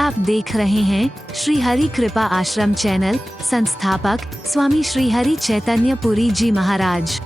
आप देख रहे हैं श्री हरि कृपा आश्रम चैनल। संस्थापक स्वामी श्री हरि चैतन्य पुरी जी महाराज।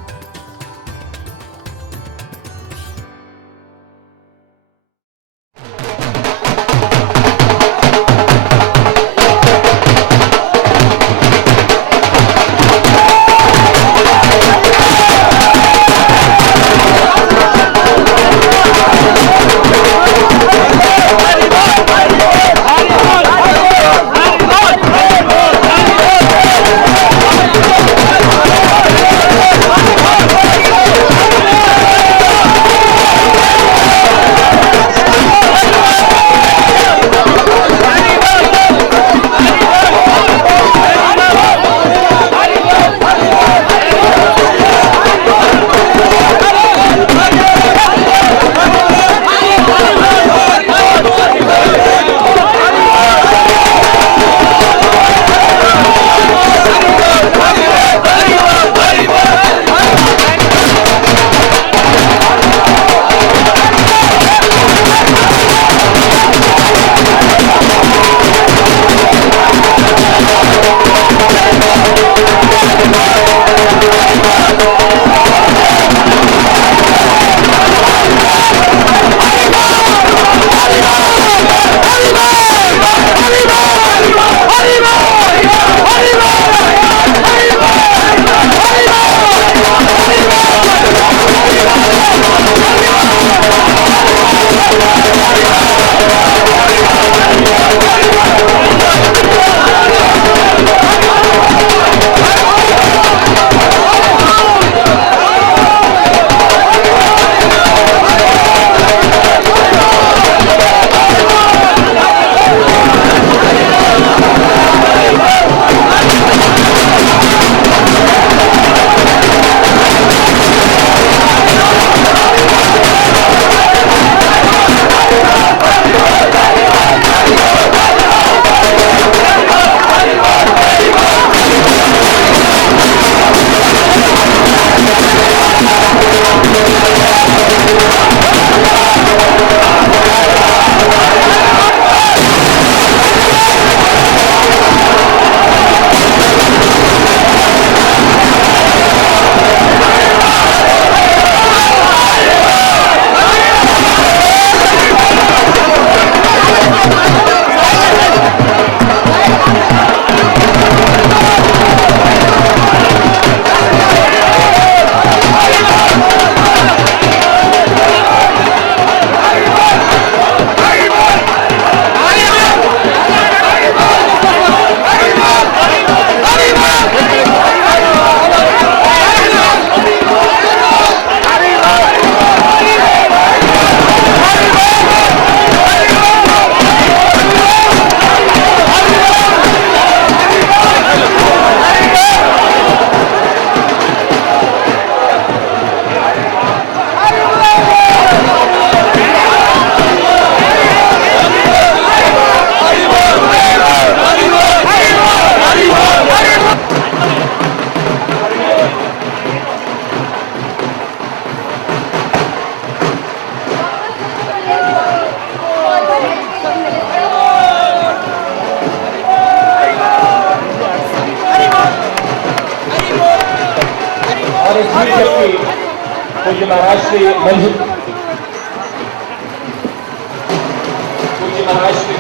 पूज्य महाराज श्री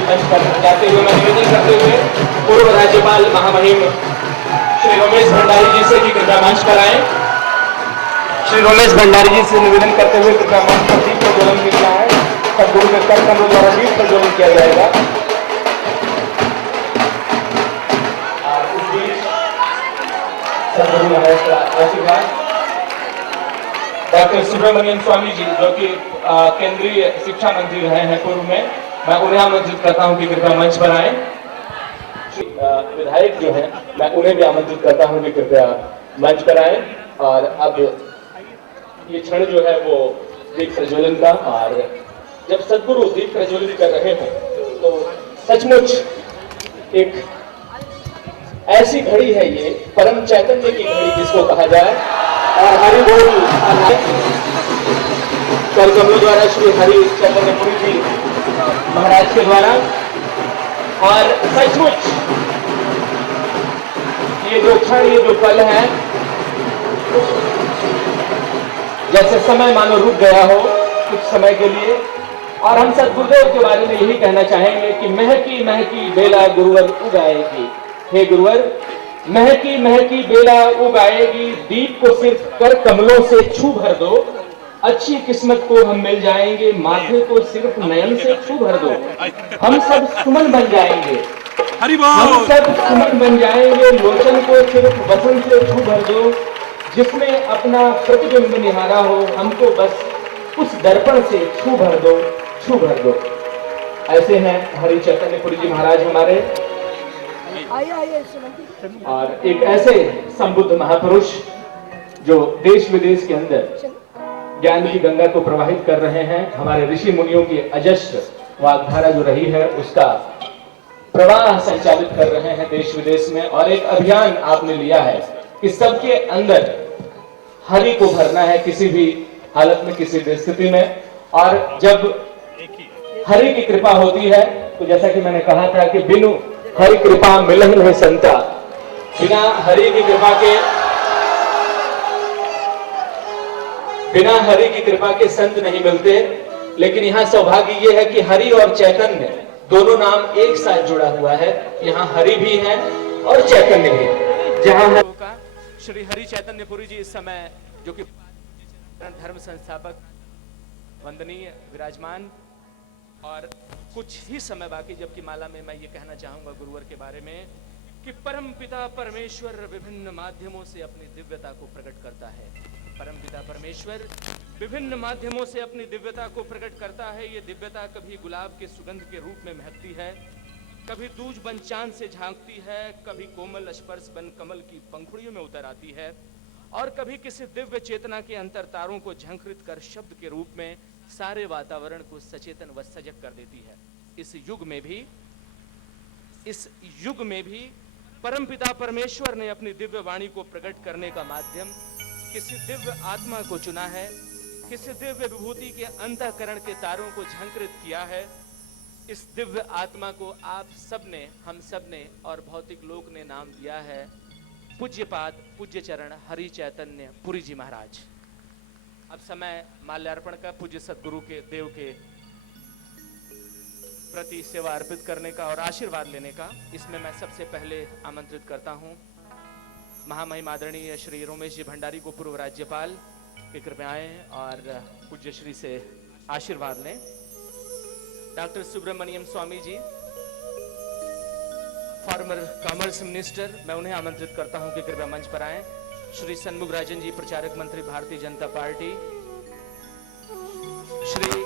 मंच पर जाते हुए मैं निवेदन करते हुए पूर्व राज्यपाल महामहिम श्री रमेश भंडारी जी से भी कृपया मंच पर आए। श्री रमेश भंडारी जी से निवेदन करते हुए कृपया मंच पर दीप प्रज्वलन किया है। सदगुरु के कर कमलों द्वारा दीप प्रज्वलन किया जाएगा। सदगुरु महाराज का आशीर्वाद। डॉक्टर सुब्रमण्यम स्वामी जी जो कि केंद्रीय शिक्षा मंत्री रहे हैं पूर्व में, मैं उन्हें आमंत्रित करता हूं कि कृपया मंच पर आए। विधायक जो है मैं उन्हें भी आमंत्रित करता हूं कि कृपया मंच पर आए। और अब ये क्षण जो है वो दीप प्रज्वलन का, और जब सदगुरु दीप प्रज्वलित कर रहे हो तो सचमुच एक ऐसी घड़ी है ये, परम चैतन्य की घड़ी जिसको कहा जाए। और हरि बोल कर कमलों द्वारा श्री हरि चैतन्य पुरी जी महाराज के द्वारा और सचमुच ये जो क्षण, ये जो पल है, जैसे समय मानो रुक गया हो कुछ समय के लिए। और हम सदगुरुदेव के बारे में यही कहना चाहेंगे कि महकी महकी बेला गुरुवर उगाएगी। हे गुरुवर, महकी महकी बेला उगाएगी, दीप को सिर्फ कर कमलों से छू भर दो, अच्छी किस्मत को हम मिल जाएंगे, माथे को सिर्फ नयन से छू भर दो, हम सब सुमन बन जाएंगे, हम सब सुमन बन जाएंगे, लोचन को सिर्फ वसंत से छू भर दो, जिसमें अपना प्रतिबिंब निहारा हो, हमको बस उस दर्पण से छू भर दो, छू भर दो। ऐसे हैं हरि चैतन्यपुरी जी महाराज हमारे, और एक ऐसे संबुद्ध महापुरुष जो देश विदेश के अंदर ज्ञान की गंगा को प्रवाहित कर रहे हैं। हमारे ऋषि मुनियों की अजस्र वाग्धारा जो रही है उसका प्रवाह संचालित कर रहे हैं देश विदेश में। और एक अभियान आपने लिया है कि सबके अंदर हरि को भरना है किसी भी हालत में, किसी भी स्थिति में। और जब हरि की कृपा होती है तो जैसा कि मैंने कहा था कि बिनु हरि कृपा मिलन है संता, बिना हरि की कृपा के, बिना हरि की कृपा के संत नहीं मिलते। लेकिन यहाँ सौभाग्य ये है कि हरि और चैतन्य दोनों नाम एक साथ जुड़ा हुआ है। यहाँ हरि भी है और चैतन्य भी। जहाँ श्री हरि चैतन्यपुरी जी इस समय जो कि धर्म संस्थापक वंदनीय विराजमान, और कुछ ही समय बाकी जबकि माला में मैं ये कहना चाहूंगा गुरुवर के बारे में कि परम पिता परमेश्वर विभिन्न माध्यमों से अपनी दिव्यता को प्रकट करता है। परम पिता परमेश्वर विभिन्न माध्यमों से अपनी दिव्यता को प्रकट करता है। ये दिव्यता कभी गुलाब के सुगंध के रूप में महकती है, कभी दूज बन चांद से झांकती है, कभी कोमल स्पर्श बन कमल की पंखुड़ियों में उतर आती है, और कभी किसी दिव्य चेतना के अंतर तारों को झंकृत कर शब्द के रूप में सारे वातावरण को सचेतन व सजग कर देती है। इस युग में भी परमपिता परमेश्वर ने अपनी दिव्य वाणी को प्रकट करने का माध्यम किसी दिव्य आत्मा को चुना है, किसी दिव्य विभूति के अंतःकरण के तारों को झंकृत किया है। इस दिव्य आत्मा को आप सबने, हम सबने और भौतिक लोक ने नाम दिया है पूज्यपाद पूज्य चरण हरि चैतन्य पुरी जी महाराज। अब समय माल्यार्पण का, पूज्य सदगुरु के देव के प्रति सेवा अर्पित करने का और आशीर्वाद लेने का। इसमें मैं सबसे पहले आमंत्रित करता हूं महामहिम आदरणीय श्री रोमेश जी भंडारी को, पूर्व राज्यपाल, के कृपया आएं और पूज्य श्री से आशीर्वाद लें। डॉक्टर सुब्रमण्यम स्वामी जी, फॉर्मर कॉमर्स मिनिस्टर, मैं उन्हें आमंत्रित करता हूं कि कृपया मंच पर आएं। श्री सन्मुख राजन जी, प्रचारक मंत्री भारतीय जनता पार्टी। श्री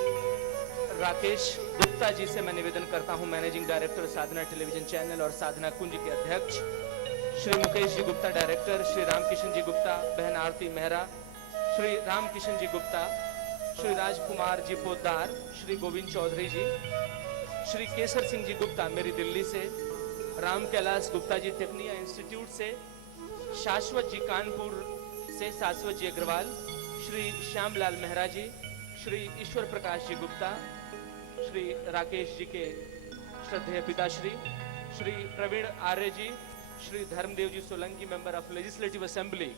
राकेश गुप्ता जी से मैं निवेदन करता हूं, मैनेजिंग डायरेक्टर साधना टेलीविजन चैनल और साधना कुंज के अध्यक्ष। श्री मुकेश जी गुप्ता डायरेक्टर, श्री रामकिशन जी गुप्ता, बहन आरती मेहरा, श्री रामकिशन जी गुप्ता, श्री राजकुमार जी पोद्दार, श्री गोविंद चौधरी जी, श्री केसर सिंह जी गुप्ता मेरी दिल्ली से, राम कैलाश गुप्ता जी टेक्निया इंस्टीट्यूट से, शाश्वत जी कानपुर से, शाश्वत जी अग्रवाल, श्री श्यामलाल मेहरा जी, श्री ईश्वर प्रकाश जी गुप्ता, श्री राकेश जी के श्रद्धेय पिताश्री, Shri Praveen Arya ji, Shri Dharmdev ji Solanki, member of legislative assembly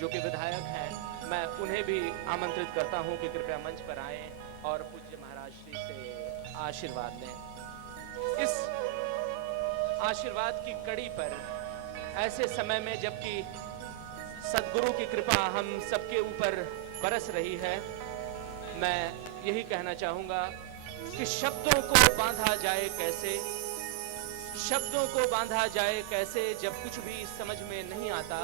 जो कि विधायक हैं, मैं उन्हें भी आमंत्रित करता हूं कि कृपया मंच पर आएं और पूज्य महाराज श्री से आशीर्वाद लें। इस आशीर्वाद की कड़ी पर ऐसे समय में जबकि सदगुरु की कृपा हम सबके ऊपर बरस रही है, मैं यही कहना चाहूंगा कि शब्दों को बांधा जाए कैसे, शब्दों को बांधा जाए कैसे जब कुछ भी समझ में नहीं आता।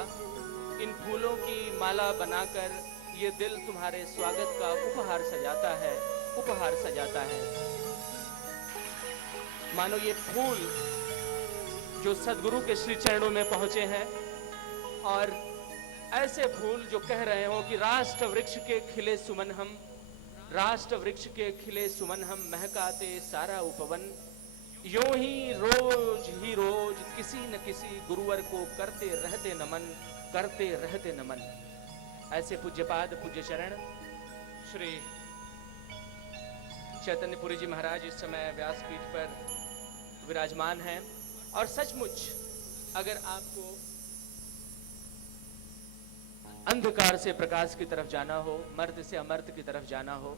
इन फूलों की माला बनाकर ये दिल तुम्हारे स्वागत का उपहार सजाता है, उपहार सजाता है। मानो ये फूल जो सदगुरु के श्री चरणों में पहुंचे हैं, और ऐसे फूल जो कह रहे हो कि राष्ट्र वृक्ष के खिले सुमन हम, राष्ट्र वृक्ष के खिले सुमन हम, महकाते सारा उपवन, यूं ही रोज किसी न किसी गुरुवर को करते रहते नमन, करते रहते नमन। ऐसे पूज्यपाद पूज्य चरण श्री चैतन्यपुरी जी महाराज इस समय व्यासपीठ पर विराजमान हैं। और सचमुच अगर आपको अंधकार से प्रकाश की तरफ जाना हो, मर्द से अमर्त की तरफ जाना हो,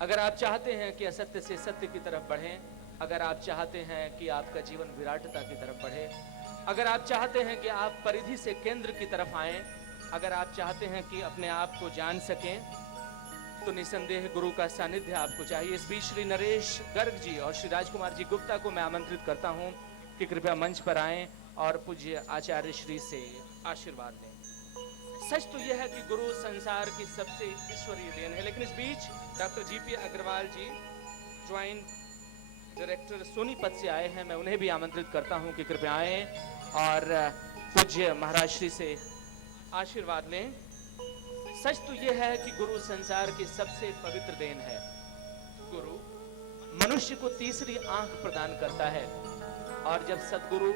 अगर आप चाहते हैं कि असत्य से सत्य की तरफ बढ़ें, अगर आप चाहते हैं कि आपका जीवन विराटता की तरफ बढ़े, अगर आप चाहते हैं कि आप परिधि से केंद्र की तरफ आएं, अगर आप चाहते हैं कि अपने आप को जान सकें, तो निसंदेह गुरु का सानिध्य आपको चाहिए। इस बीच श्री नरेश गर्ग जी और श्री राजकुमार जी गुप्ता को मैं आमंत्रित करता हूं कि कृपया मंच पर आएं और पूज्य आचार्य श्री से आशीर्वाद लें। सच तो यह है कि गुरु संसार की सबसे ईश्वरीय देन है, लेकिन इस बीच डॉक्टर जीपी अग्रवाल जी ज्वाइंट डायरेक्टर सोनीपत से आए हैं। मैं उन्हें भी आमंत्रित करता हूं कि कृपया आएं और पूज्य महाराज श्री से आशीर्वाद लें। सच तो यह है कि गुरु संसार की सबसे पवित्र देन है। गुरु मनुष्य को तीसरी आंख प्रदान करता है, और जब सद्गुरु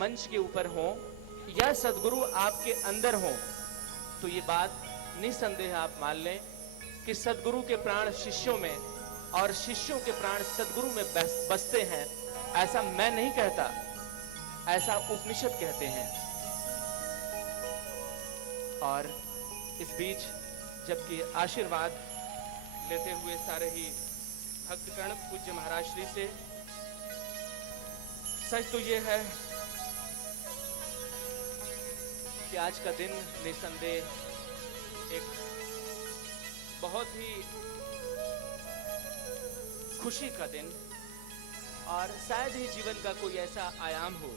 मंच के ऊपर हो या सद्गुरु आपके अंदर हो, तो ये बात निसंदेह आप मान लें कि सद्गुरु के प्राण शिष्यों में और शिष्यों के प्राण सद्गुरु में बसते हैं। ऐसा मैं नहीं कहता, ऐसा उपनिषद कहते हैं। और इस बीच जबकि आशीर्वाद लेते हुए सारे ही भक्तगण पूज्य महाराज श्री से, सच तो ये है कि आज का दिन निसंदेह एक बहुत ही खुशी का दिन, और शायद ही जीवन का कोई ऐसा आयाम हो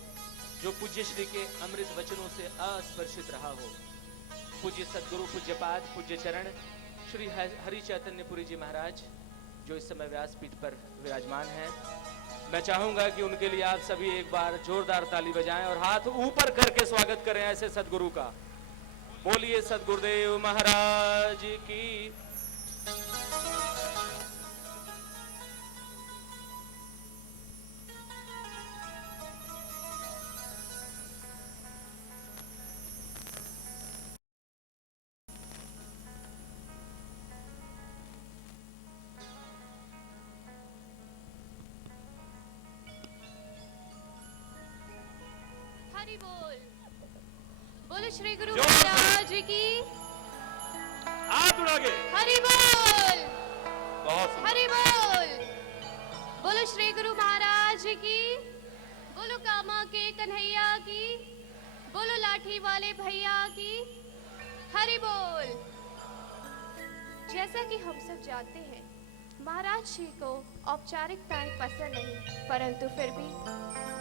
जो पूज्य श्री के अमृत वचनों से अस्पर्शित रहा हो। पूज्य सद्गुरु, पूज्यपाद, पूज्य चरण श्री हरि चैतन्यपुरी जी महाराज जो इस समय व्यासपीठ पर विराजमान हैं, मैं चाहूंगा कि उनके लिए आप सभी एक बार जोरदार ताली बजाएं और हाथ ऊपर करके स्वागत करें ऐसे सद्गुरु का। बोलिए सद्गुरुदेव महाराज की। हरि बोल। बोलो श्री गुरु महाराज की। हाथ उठा के हरि बोल। बहुत हरि बोल। बोलो श्री गुरु महाराज की। बोलो कामा के कन्हैया की। बोलो लाठी वाले भैया की। हरि बोल। जैसा कि हम सब जानते हैं, महाराज श्री को औपचारिकताएं पसंद नहीं, परंतु फिर भी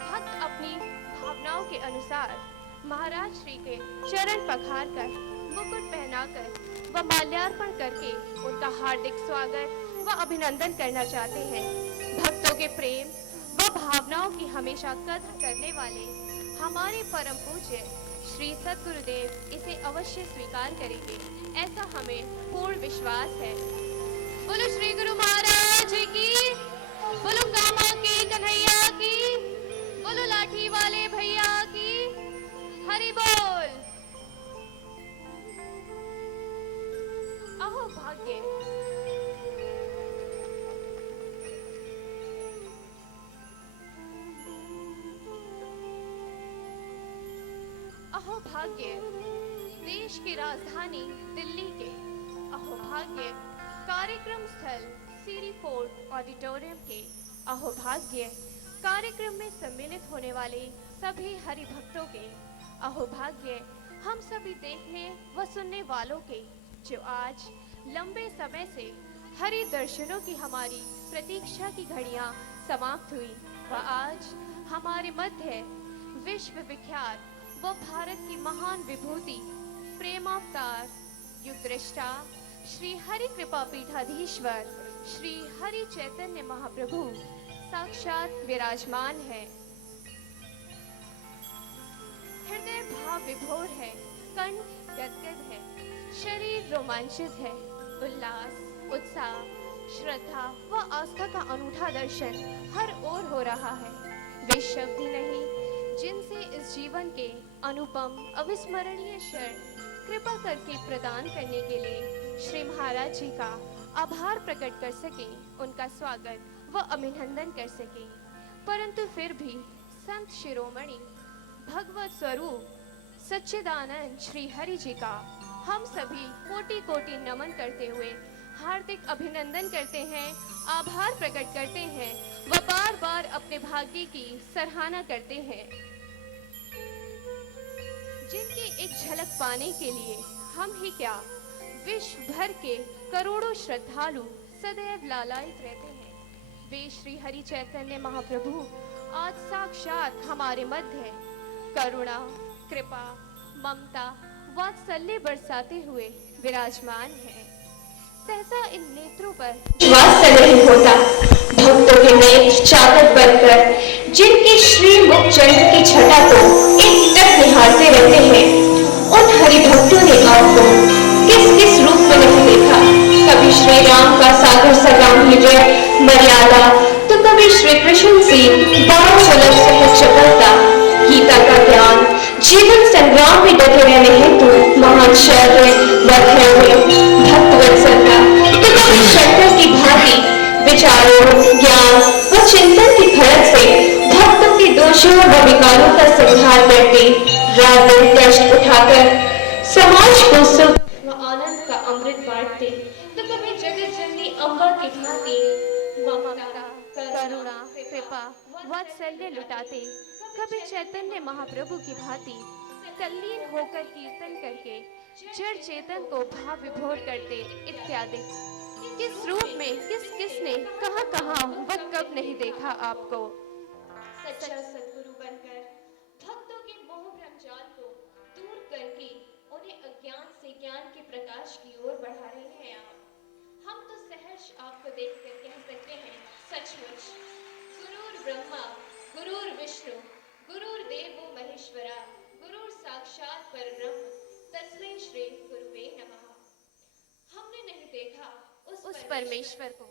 भक्त अपनी भावनाओं के अनुसार महाराज श्री के चरण पखार कर, मुकुट पहनाकर व माल्यार्पण करके उनका हार्दिक स्वागत व अभिनंदन करना चाहते हैं। भक्तों के प्रेम व भावनाओं की हमेशा कद्र करने वाले हमारे परम पूज्य श्री सद्गुरुदेव इसे अवश्य स्वीकार करेंगे, ऐसा हमें पूर्ण विश्वास है। बोलो श्री गुरु महाराज की। बोलो कामा के कन्हैया की। बोलो लाठी वाले भैया की। हरि बोल। अहो भाग्य। अहो भाग्य देश की राजधानी दिल्ली के, अहो भाग्य कार्यक्रम स्थल सीरी फोर्ट ऑडिटोरियम के, अहो भाग्य कार्यक्रम में सम्मिलित होने वाले सभी हरि भक्तों के, अहो भाग्य हम सभी देखने व सुनने वालों के, जो आज लंबे समय से हरि दर्शनों की हमारी प्रतीक्षा की घड़ियां समाप्त हुई व आज हमारे मध्य विश्व विख्यात व भारत की महान विभूति प्रेमावतार युग दृष्टा श्री हरि कृपा पीठाधीश्वर श्री हरि चैतन्य महाप्रभु साक्षात विराजमान है। हृदय भाव विभोर है, कंठ गदगद है, शरीर रोमांचित है। उल्लास, उत्साह, श्रद्धा व आस्था का अनूठा दर्शन हर ओर हो रहा है। वे शब्द ही नहीं जिनसे इस जीवन के अनुपम अविस्मरणीय क्षण कृपा करके प्रदान करने के लिए श्री महाराज जी का आभार प्रकट कर सके, उनका स्वागत व अभिनंदन कर सके। परंतु फिर भी संत शिरोमणि भगवत स्वरूप सच्चिदानंद श्री हरि जी का हम सभी कोटि कोटि नमन करते हुए हार्दिक अभिनंदन करते हैं, आभार प्रकट करते हैं व बार बार अपने भाग्य की सराहना करते हैं, जिनकी एक झलक पाने के लिए हम ही क्या विश्व भर के करोड़ों श्रद्धालु सदैव लालायित रहते हैं। वे श्री हरि चैतन्य महाप्रभु आज साक्षात हमारे मध्य करुणा, कृपा, ममता, वात्सल्य बरसाते हुए विराजमान हैं। सहसा इन नेत्रों पर विश्वास से नहीं होता, भक्तों के नेत्र चातक बनकर जिनकी श्री मुख चंद्र की छटा को एकटक निहारते रहते हैं, उन हरि भक्तों ने आपको किस किस रूप में नहीं देखा। कभी श्री राम का सागर सा गांभीर्य मर्यादा, तो कभी श्री कृष्ण सी दाव चलक सहज चपलता, गीता का ज्ञान, जीवन संग्राम में डटे रहने हेतु महान शौर्य व धैर्य, भक्त वत्सलता, तो कभी शंकर की भांति विचारों, ज्ञान व चिंतन की खड़क से भक्तों के दोषों व विकारों का संहार करके रात दिन कष्ट उठाकर समाज को सुख व आनंद का अमृत बांटते, तो कभी जगत जननी अम्बा की भांति ममता, करुणा, कृपा, वात्सल्य लुटाते, कभी चैतन्य महाप्रभु की भांति तल्लीन होकर कीर्तन करके जड़ चेतन को भाव विभोर करते इत्यादि। किस रूप में किस ने कहाँ व कब नहीं देखा आपको। सच्चा सद्गुरु बनकर भक्तों के मोह भ्रम जाल को दूर करके उन्हें अज्ञान से ज्ञान के प्रकाश की ओर बढ़ा रहे हैं आप। हम तो सहर्ष आपको देखकर कह सकते हैं, सचमुच गुरुर ब्रह्मा गुरुर विष्णु गुरुर्देवो महेश्वरा गुरुर साक्षात परब्रह्म तस्मै श्री गुरुवे नमः। हमने नहीं देखा उस परमेश्वर को,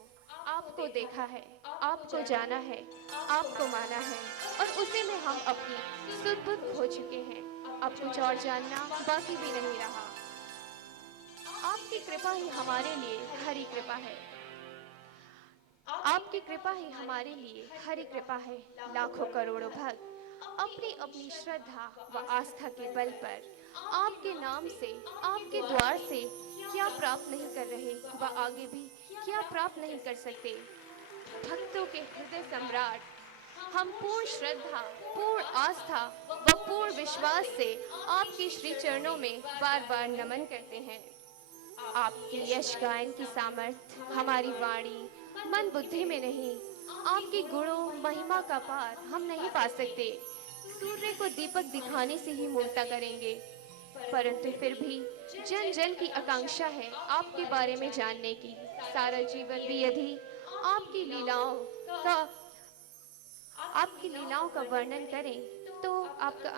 आपको देखा है, आपको जाना है, आपको माना है और उसी में हम अपनी सुध-बुध खो चुके हैं। अब कुछ और जानना बाकी भी नहीं रहा। आपकी कृपा ही हमारे लिए हरि कृपा है। आपकी कृपा ही हमारे लिए हरि कृपा है। लाखों करोड़ों भक्त अपनी अपनी श्रद्धा व आस्था के बल पर आपके नाम से, आपके द्वार से क्या प्राप्त नहीं कर रहे व आगे भी क्या प्राप्त नहीं कर सकते। भक्तों के हृदय सम्राट हम पूर्ण श्रद्धा, पूर्ण आस्था व पूर्ण विश्वास से आपके श्री चरणों में बार बार नमन करते हैं। आपकी यश गायन की सामर्थ्य हमारी वाणी, मन बुद्धि में नहीं, आपके गुणों महिमा का पार हम नहीं पा सकते। सूर्य को दीपक दिखाने से ही मोटा करेंगे, परंतु फिर भी जन जन की आकांक्षा है आपके बारे में जानने की। सारा जीवन भी यदि आपकी लीलाओं का वर्णन करें तो उसका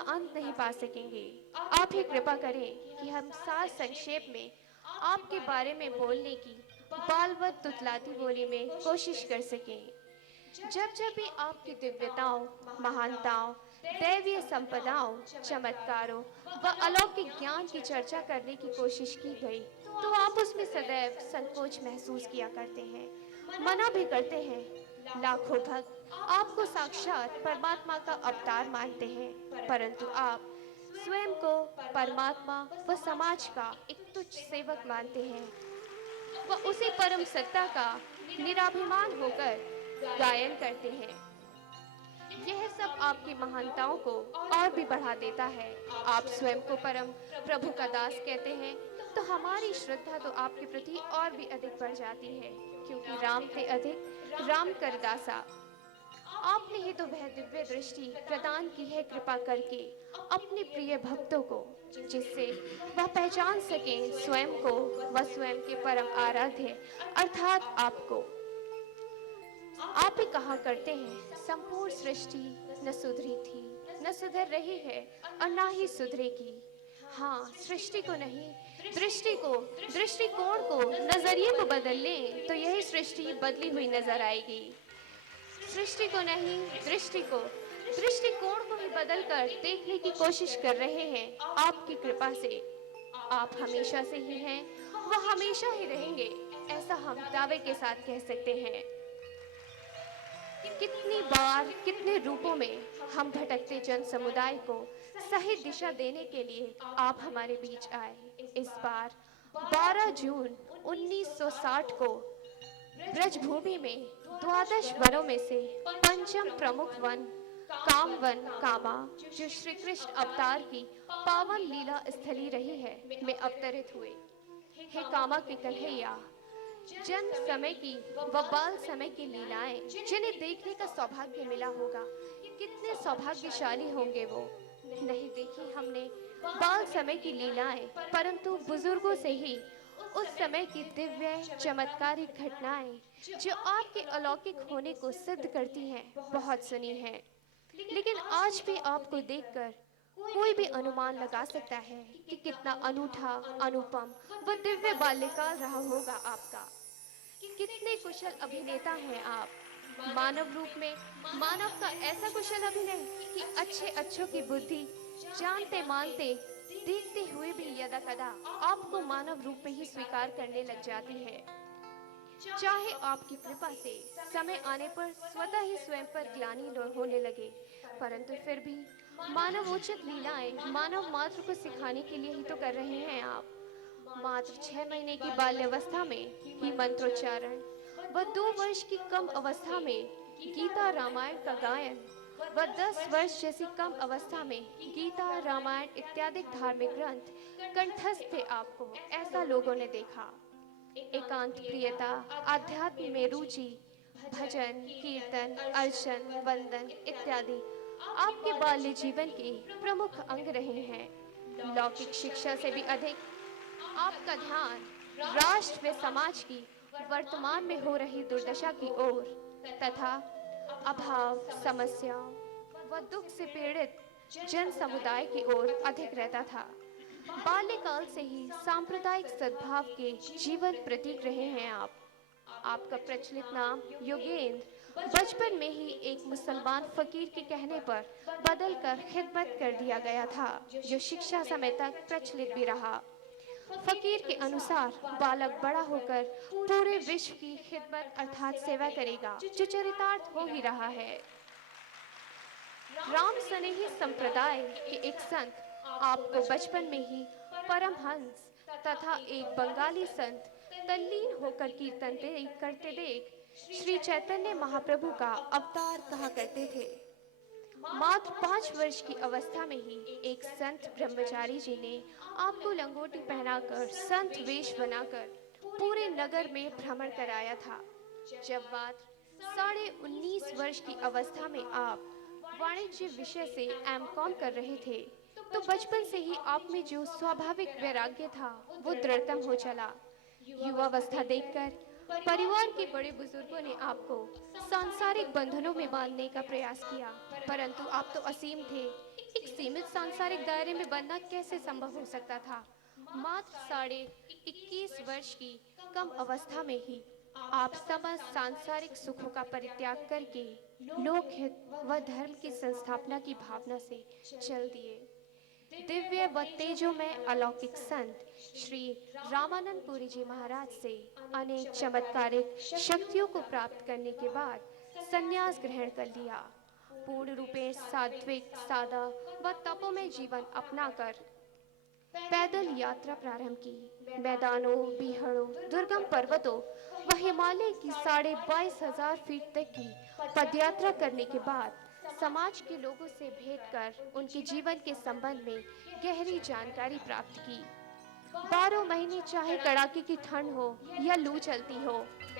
अंत नहीं पा सकेंगे। आप ही कृपा करें कि हम सार संक्षेप में आपके बारे में बोलने की बालवत तुतलाती बोली में कोशिश कर सकें। जब जब भी आपकी दिव्यताओं, महानताओं, दैवीय संपदाओं, चमत्कारों व अलौकिक ज्ञान की चर्चा करने की कोशिश की गई तो आप उसमें सदैव संकोच महसूस किया करते हैं, मना भी करते हैं। लाखों भक्त आपको साक्षात परमात्मा का अवतार मानते हैं, परंतु आप स्वयं को परमात्मा व समाज का एक तुच्छ सेवक मानते हैं व उसी परम सत्ता का निराभिमान होकर गायन करते हैं। यह सब आपकी महानताओं को और भी बढ़ा देता है। आप स्वयं को परम प्रभु का दास कहते हैं तो हमारी श्रद्धा तो आपके प्रति और भी अधिक बढ़ जाती है, क्योंकि राम से अधिक राम कर दासा। आपने ही तो वह दिव्य दृष्टि प्रदान की है कृपा करके अपने प्रिय भक्तों को, जिससे वह पहचान सके स्वयं को व स्वयं के परम आराध्य अर्थात आपको। आप ही कहा करते हैं, संपूर्ण सृष्टि न सुधरी थी, न सुधर रही है और ना ही सुधरेगी। हाँ, सृष्टि को नहीं, दृष्टिकोण को, नजरिए को बदल लें तो यही सृष्टि बदली हुई नजर आएगी। सृष्टि को नहीं, दृष्टिकोण को ही बदलकर देखने की कोशिश कर रहे हैं आपकी कृपा से। आप हमेशा से ही हैं, वह हमेशा ही रहेंगे, ऐसा हम दावे के साथ कह सकते हैं। बार कितने रूपों में हम भटकते जन समुदाय को सही दिशा देने के लिए आप हमारे बीच आए। इस बार 12 जून 1960 को ब्रजभूमि में द्वादश वनों में से पंचम प्रमुख वन कामवन कामा, जो श्री कृष्ण अवतार की पावन लीला स्थली रही है, में अवतरित हुए। हे कामा के कन्हैया, जन्म समय की व बाल समय की लीलाएं जिन्हें देखने का सौभाग्य मिला होगा, कितने सौभाग्यशाली होंगे वो। नहीं देखी हमने बाल समय की लीलाएं, परंतु बुजुर्गों से ही उस समय की दिव्य चमत्कारिक घटनाएं जो आपके अलौकिक होने को सिद्ध करती हैं, बहुत सुनी हैं। लेकिन आज भी आपको देखकर कोई भी अनुमान लगा सकता है कि कितना अनूठा, अनुपम व दिव्य बाल्यकाल रहा होगा आपका। कितने कुशल अभिनेता हैं आप। मानव रूप में मानव का ऐसा कुशल अभिनय कि अच्छे अच्छों की बुद्धि जानते मानते देखते हुए भी यदा कदा आपको मानव रूप में ही स्वीकार करने लग जाती है। चाहे आपकी कृपा से समय आने पर स्वतः ही स्वयं पर ग्लानि होने लगे, परंतु फिर भी मानवोचित लीलाएं मानव मात्र को सिखाने के लिए ही तो कर रहे हैं आप। मात्र 6 महीने की बाल्यावस्था में ही मंत्रोच्चारण व 2 वर्ष की कम अवस्था में गीता रामायण का गायन व 10 वर्ष जैसी कम अवस्था में गीता रामायण इत्यादि धार्मिक ग्रंथ कंठस्थ थे आपको, ऐसा लोगों ने देखा। एकांत प्रियता, आध्यात्म में रुचि, भजन, कीर्तन, अर्चन, वंदन इत्यादि आपके बाल्य जीवन के प्रमुख अंग रहे हैं। लौकिक शिक्षा से भी अधिक आपका ध्यान राष्ट्र व समाज की वर्तमान में हो रही दुर्दशा की ओर तथा अभाव, समस्याओं व दुख से पीड़ित जन समुदाय की ओर अधिक रहता था। बाल्यकाल से ही सांप्रदायिक सद्भाव के जीवन प्रतीक रहे हैं आप। आपका प्रचलित नाम योगेंद्र बचपन में ही एक मुसलमान फकीर के कहने पर बदलकर खिदमत कर दिया गया था, जो शिक्षा समय तक प्रचलित भी रहा। फकीर के अनुसार बालक बड़ा होकर पूरे विश्व की खिदमत अर्थात सेवा करेगा, जो चरितार्थ हो ही रहा है। राम स्नेही संप्रदाय के एक संत आपको बचपन में ही परमहंस तथा एक बंगाली संत तल्लीन होकर कीर्तन करते देख श्री चैतन्य महाप्रभु का अवतार कहा करते थे। मात्र 5 वर्ष की अवस्था में ही एक संत ब्रह्मचारी जी ने आपको लंगोटी पहनाकर संत वेश बनाकर पूरे नगर में भ्रमण कराया था। जब मात्र 19.5 वर्ष की अवस्था में आप वाणिज्य विषय से एमकॉम कर रहे थे, तो बचपन से ही आप में जो स्वाभाविक वैराग्य था वो दृढ़तम हो चला। युवावस्था देखकर परिवार के बड़े बुजुर्गों ने आपको सांसारिक बंधनों में बांधने का प्रयास किया, परंतु आप तो असीम थे। एक सीमित सांसारिक दायरे में बंधना कैसे संभव हो सकता था। मात्र 21 वर्ष की कम अवस्था में ही आप समस्त सांसारिक सुखों का परित्याग करके लोकहित व धर्म की संस्थापना की भावना से चल दिए। दिव्य व तेजोमय अलौकिक संत श्री रामानंद पुरी जी महाराज से अनेक चमत्कारिक शक्तियों को प्राप्त करने के बाद संन्यास ग्रहण कर लिया। पूर्ण रूपेण सात्विक, सादा व तपोमय जीवन अपनाकर पैदल यात्रा प्रारंभ की। मैदानों, बीहड़ों, दुर्गम पर्वतों व हिमालय की 22,500 फीट तक की पदयात्रा करने के बाद समाज के लोगों से भेंट कर उनके जीवन के संबंध में गहरी जानकारी प्राप्त की। 12 महीने चाहे कड़ाके की ठंड हो या लू चलती हो,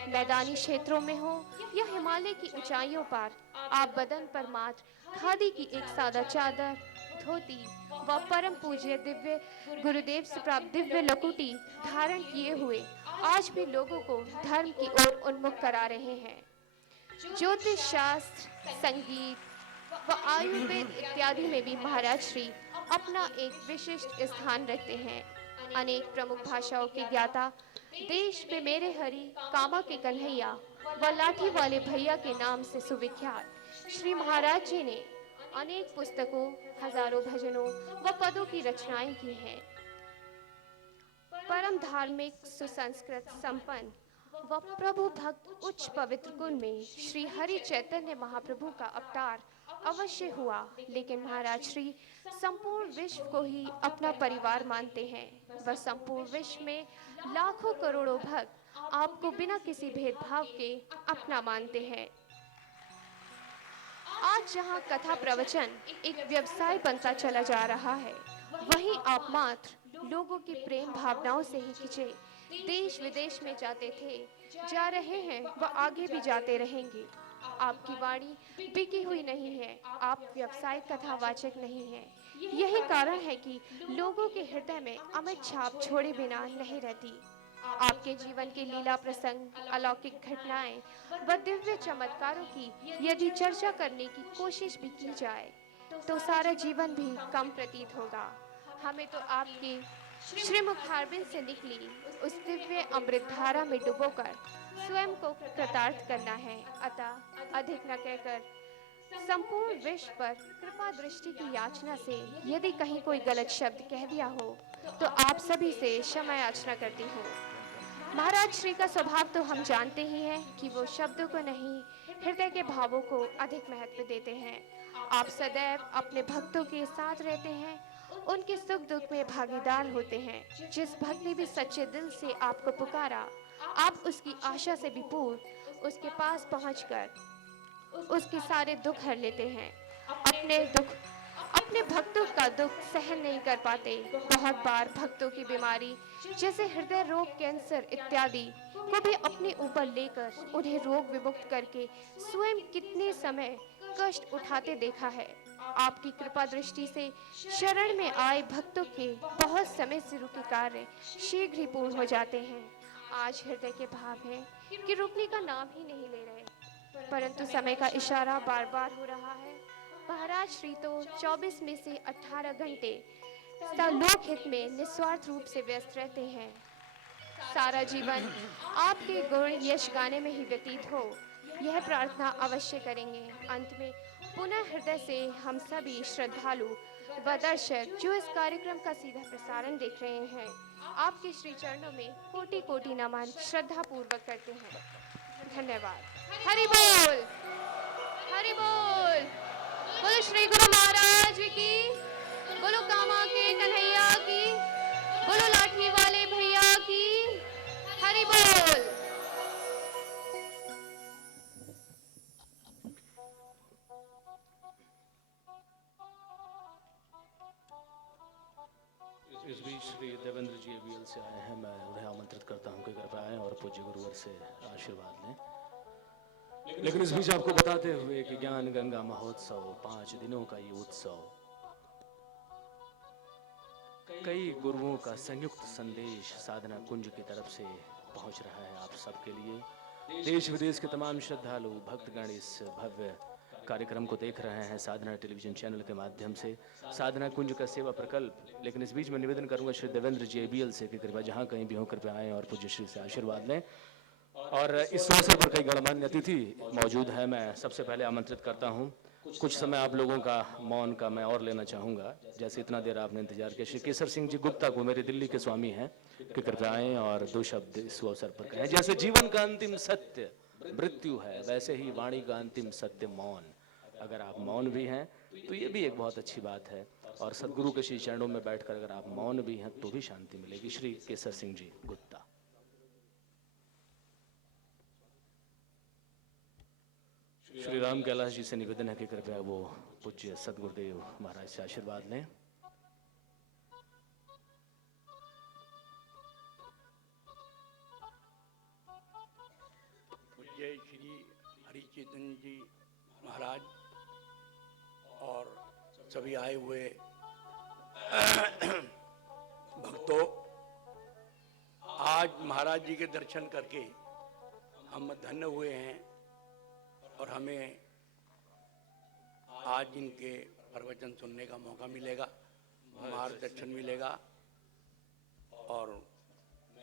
मैदानी क्षेत्रों में हो या हिमालय की ऊंचाइयों पर, आप बदन पर मात्र खादी की एक सादा चादर, धोती व परम पूज्य दिव्य गुरुदेव से प्राप्त दिव्य लकुटी धारण किए हुए आज भी लोगों को धर्म की ओर उन्मुख करा रहे हैं। ज्योतिष शास्त्र, संगीत व आयुर्वेद इत्यादि में भी महाराज श्री अपना एक विशिष्ट स्थान रखते हैं। अनेक प्रमुख भाषाओं के ज्ञाता, देश में मेरे हरि, कामा के कन्हैया व लाठी वाले भैया के नाम से सुविख्यात श्री महाराज जी ने अनेक पुस्तकों, हजारों भजनों व पदों की रचनाएं की हैं। परम धार्मिक, सुसंस्कृत, संपन्न वह प्रभु भक्त उच्च पवित्र कुल में श्री हरि चैतन्य महाप्रभु का अवतार अवश्य हुआ, लेकिन महाराज श्री संपूर्ण विश्व को ही अपना परिवार मानते हैं। वह संपूर्ण विश्व में लाखों करोड़ों भक्त आपको बिना किसी भेदभाव के अपना मानते हैं। आज जहां कथा प्रवचन एक व्यवसाय बनता चला जा रहा है, वहीं आप मात्र लोगों की प्रेम भावनाओं से ही खिंचे देश विदेश में जाते थे, जा रहे हैं, व आगे भी जाते रहेंगे। आपकी वाणी बिकी हुई नहीं है, आप व्यवसाय कथावाचक नहीं हैं। यही कारण है कि लोगों के हृदय में अमिट छाप छोड़े बिना नहीं रहती। आपके जीवन के लीला प्रसंग, अलौकिक घटनाएं व दिव्य चमत्कारों की यदि चर्चा करने की कोशिश भी की जाए तो सारा जीवन भी कम प्रतीत होगा। हमें तो आपके श्रीमुखारबिंद से निकली उस दिव्य अमृत धारा में डुबोकर स्वयं को कृतार्थ करना है। अतः अधिक न कहकर संपूर्ण विश्व पर कृपा दृष्टि की याचना से यदि कहीं कोई गलत शब्द कह दिया हो तो आप सभी से क्षमा याचना करती हूँ। महाराज श्री का स्वभाव तो हम जानते ही हैं कि वो शब्दों को नहीं, हृदय के भावों को अधिक महत्व देते हैं। आप सदैव अपने भक्तों के साथ रहते हैं, उनके सुख दुख में भागीदार होते हैं। जिस भक्त ने भी सच्चे दिल से आपको पुकारा, आप उसकी आशा से भी पूर्ण उसके पास पहुंचकर उसके सारे दुख हर लेते हैं। अपने भक्तों का दुख सहन नहीं कर पाते। बहुत बार भक्तों की बीमारी जैसे हृदय रोग, कैंसर इत्यादि को भी अपने ऊपर लेकर उन्हें रोग विमुक्त करके स्वयं कितने समय कष्ट उठाते देखा है। आपकी कृपा दृष्टि से शरण में आए भक्तों के बहुत समय से रुके कार्य शीघ्र ही पूर्ण हो जाते हैं। आज हृदय के भाव है कि रुकने का नाम ही नहीं ले रहे, परंतु समय का इशारा बार बार हो रहा है। महाराज श्री तो 24 में से 18 घंटे लोक हित में निस्वार्थ रूप से व्यस्त रहते हैं। सारा जीवन आपके गुण यश गाने में ही व्यतीत हो, यह प्रार्थना अवश्य करेंगे। अंत में पुनः हृदय से हम सभी श्रद्धालु व दर्शक जो इस कार्यक्रम का सीधा प्रसारण देख रहे हैं, आपके श्री चरणों में कोटि कोटि नमन श्रद्धा पूर्वक करते हैं। धन्यवाद। हरि बोल, हरि बोल। बोलो श्री गुरु महाराज की, बोलो कामा के कन्हैया की, बोलो लाठी वाले भैया की। हरि बोल। इस बीच श्री देवेंद्र जी अबील से आए हैं। मैं उन्हें आमंत्रित करता हूं कि कृपया आएं और पूज्य गुरुवर से आशीर्वाद लें। लेकिन इस बीच आपको बताते हुए कि ज्ञान गंगा महोत्सव 5 दिनों का ये उत्सव कई गुरुओं का संयुक्त संदेश साधना कुंज की तरफ से पहुंच रहा है आप सबके लिए। देश विदेश के तमाम श्रद्धालु भक्तगण इस भव्य कार्यक्रम को देख रहे हैं साधना टेलीविजन चैनल के माध्यम से, साधना कुंज का सेवा प्रकल्प। लेकिन इस बीच मैं निवेदन करूंगा श्री देवेंद्र जी ABL से कि कृपया जहां कहीं भी हो कृपया आएं और पूज्य श्री से आशीर्वाद लें। और इस अवसर पर कई गणमान्य अतिथि मौजूद है। मैं सबसे पहले आमंत्रित करता हूं, कुछ समय आप लोगों का मौन का मैं और लेना चाहूँगा, जैसे इतना देर आपने इंतजार किया। श्री केसर सिंह जी गुप्ता को, मेरे दिल्ली के स्वामी हैं, कि कृपया आएं और 2 शब्द इस अवसर पर कहें। जैसे जीवन का अंतिम सत्य मृत्यु है, वैसे ही वाणी का अंतिम सत्य मौन। अगर आप मौन भी हैं तो ये भी एक बहुत अच्छी बात है, और सदगुरु के श्री चरणों में बैठकर अगर आप मौन भी हैं तो भी शांति मिलेगी। श्री केसर सिंह जी गुप्ता। श्री राम कैलाश जी से निवेदन है कि कृपया वो पूज्य सदगुरुदेव महाराज से आशीर्वाद लें। पूज्य श्री हरिचेतन जी महाराज और सभी आए हुए भक्तों, आज महाराज जी के दर्शन करके हम धन्य हुए हैं और हमें आज इनके प्रवचन सुनने का मौका मिलेगा, मार्गदर्शन मिलेगा। और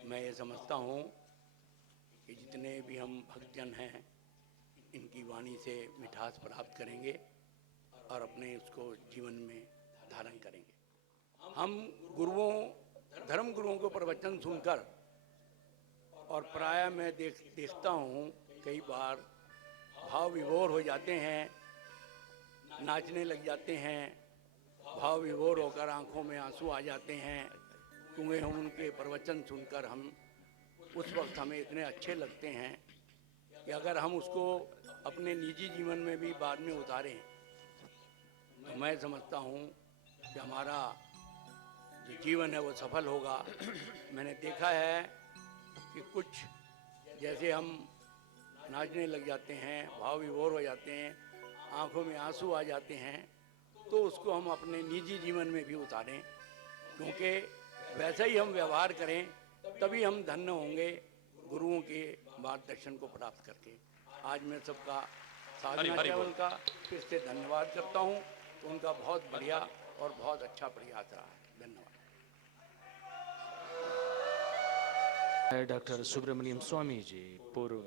मैं ये समझता हूँ कि जितने भी हम भक्तजन हैं इनकी वाणी से मिठास प्राप्त करेंगे और अपने उसको जीवन में धारण करेंगे। हम गुरुओं, धर्म गुरुओं को प्रवचन सुनकर और प्रायः मैं देखता हूँ कई बार भाव विभोर हो जाते हैं, नाचने लग जाते हैं, भाव विभोर होकर आंखों में आंसू आ जाते हैं, क्योंकि हम उनके प्रवचन सुनकर हम उस वक्त हमें इतने अच्छे लगते हैं कि अगर हम उसको अपने निजी जीवन में भी बाद में उतारें तो मैं समझता हूँ कि हमारा जो जीवन है वो सफल होगा। मैंने देखा है कि कुछ जैसे हम नाचने लग जाते हैं, भाव विभोर हो जाते हैं, आंखों में आंसू आ जाते हैं, तो उसको हम अपने निजी जीवन में भी उतारें, क्योंकि वैसा ही हम व्यवहार करें तभी हम धन्य होंगे गुरुओं के मार्गदर्शन को प्राप्त करके। आज मैं सबका साधना चैनल का फिर से धन्यवाद करता हूँ। तो उनका बहुत बढ़िया और बहुत अच्छा प्रयास रहा है। धन्यवाद। डॉक्टर सुब्रमण्यम स्वामी जी, पूर्व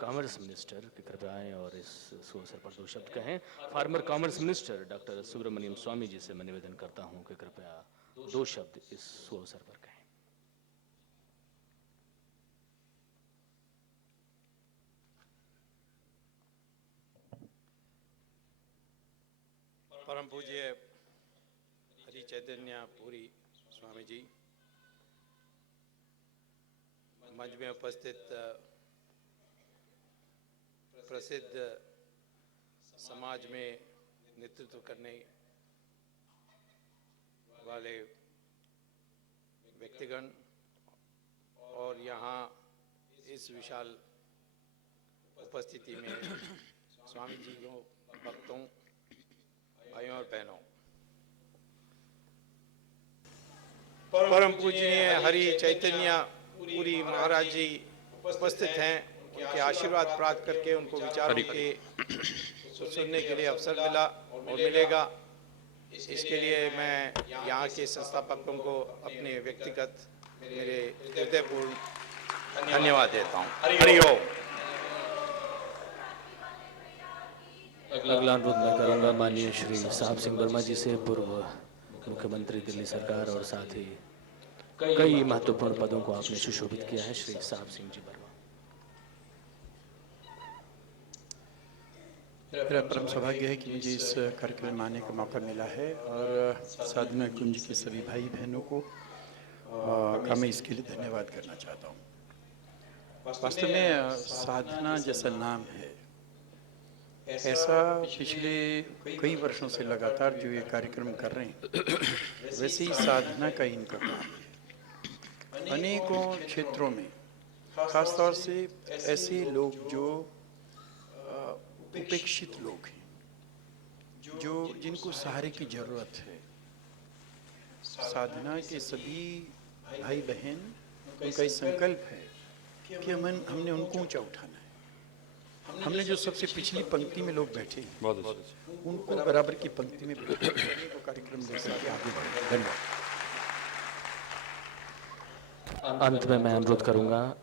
कॉमर्स मिनिस्टर, की कृपया आएं और इस अवसर पर दो शब्द कहें। Farmer commerce minister doctor Subramaniam Swamy ji से मैं निवेदन करता हूं कि कृपया दो शब्द इस अवसर पर कहें। परम पूज्य हरि चैतन्य पुरी स्वामी जी, मंच में उपस्थित प्रसिद्ध समाज में नेतृत्व करने वाले व्यक्तिगण और यहाँ इस विशाल उपस्थिति में स्वामी जी को भक्तों, भाइयों और बहनों, परम पूजनीय हरि चैतन्य पुरी महाराज जी उपस्थित हैं। उनके आशीर्वाद प्राप्त करके उनको विचारों के सुनने के लिए अवसर मिला और मिलेगा। इसके लिए मैं यहाँ के संस्थापकों को अपने व्यक्तिगत मेरे हृदयपूर्ण धन्यवाद देता हूँ। हरि ओम। अगला अनुरोध मैं करूंगा माननीय श्री साहब सिंह वर्मा जी से, पूर्व मुख्यमंत्री दिल्ली सरकार और साथ ही कई महत्वपूर्ण पदों को आपने सुशोभित किया है। श्री साहब सिंह जी वर्मा। मेरा परम सौभाग्य है कि मुझे इस कार्यक्रम में आने का मौका मिला है और साधना कुंज के सभी भाई बहनों को का मैं इसके लिए धन्यवाद करना चाहता हूँ। वास्तव में साधना जैसा नाम है, ऐसा पिछले कई वर्षों से लगातार जो ये कार्यक्रम कर रहे हैं, वैसे ही साधना का इनका काम है। अनेकों क्षेत्रों में खासतौर से ऐसे लोग जो उपेक्षित लोग हैं, जो जिनको सहारे की जरूरत है, साधना के सभी भाई बहन उनका संकल्प है कि हमने उनको ऊंचा उठाना है। हमने जो सबसे पिछली पंक्ति में लोग बैठे हैं उनको बराबर की पंक्ति में बैठाने को कार्यक्रम दे सके, आगे बढ़े। धन्यवाद। अंत में मैं अनुरोध करूंगा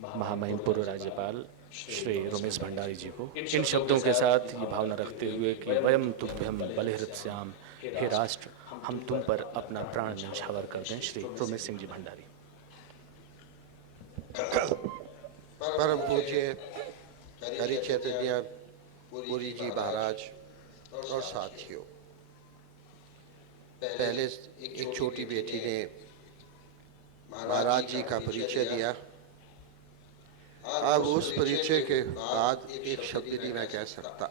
महामहिम पूर्व राज्यपाल श्री रमेश भंडारी जी को इन शब्दों के साथ ये भावना रखते हुए कि वयम तुभ्यम बलिहृत्स्याम, हे राष्ट्र हम तुम पर अपना प्राण न्यौछावर कर दें। श्री रमेश सिंह जी भंडारी। परम पूज्य हरि चैतन्य पुरी जी महाराज और साथियों, पहले एक छोटी बेटी ने महाराज जी का परिचय दिया। अब उस परिचय के बाद एक शब्द नहीं मैं कह सकता,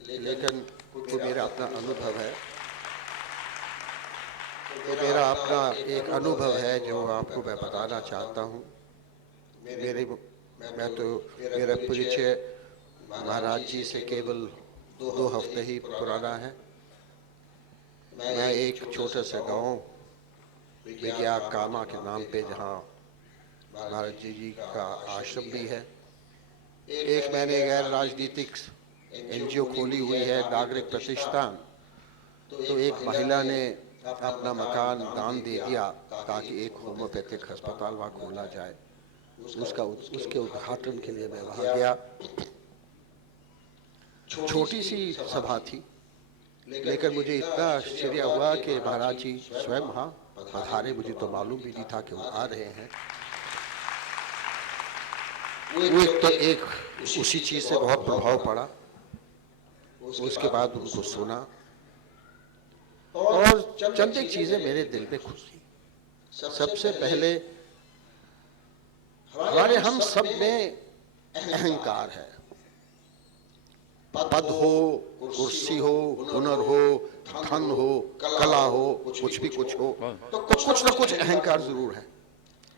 लेकिन वो मेरा अपना अनुभव है, वो मेरा अपना एक अनुभव है जो आपको मैं बताना चाहता हूँ। मेरा परिचय महाराज जी से केवल 2 हफ्ते ही पुराना है। मैं एक छोटे से गांव विज्ञा कामा के नाम पे, जहाँ महाराज जी का आश्रम भी है, एक मैंने गैर राजनीतिक NGO खोली हुई है, नागरिक प्रतिष्ठान। तो एक महिला ने अपना मकान दान दे दिया ताकि एक होम्योपैथिक अस्पताल वहाँ खोला जाए। उसके उद्घाटन के लिए मैं वहाँ गया। छोटी सी सभा थी, लेकिन मुझे इतना आश्चर्य हुआ कि महाराज जी स्वयं वहाँ पधारे। मुझे तो मालूम भी नहीं था कि वो आ रहे हैं। वो एक तो एक उसी चीज से बहुत प्रभाव पड़ा, उसके बाद उनको सुना और चंद एक चीजें मेरे दिल पे खुशी। सबसे पहले हमारे हम सब में अहंकार है, पद हो, कुर्सी हो, हुनर हो, धन हो, कला हो, कुछ भी कुछ हो, तो कुछ ना कुछ अहंकार जरूर है।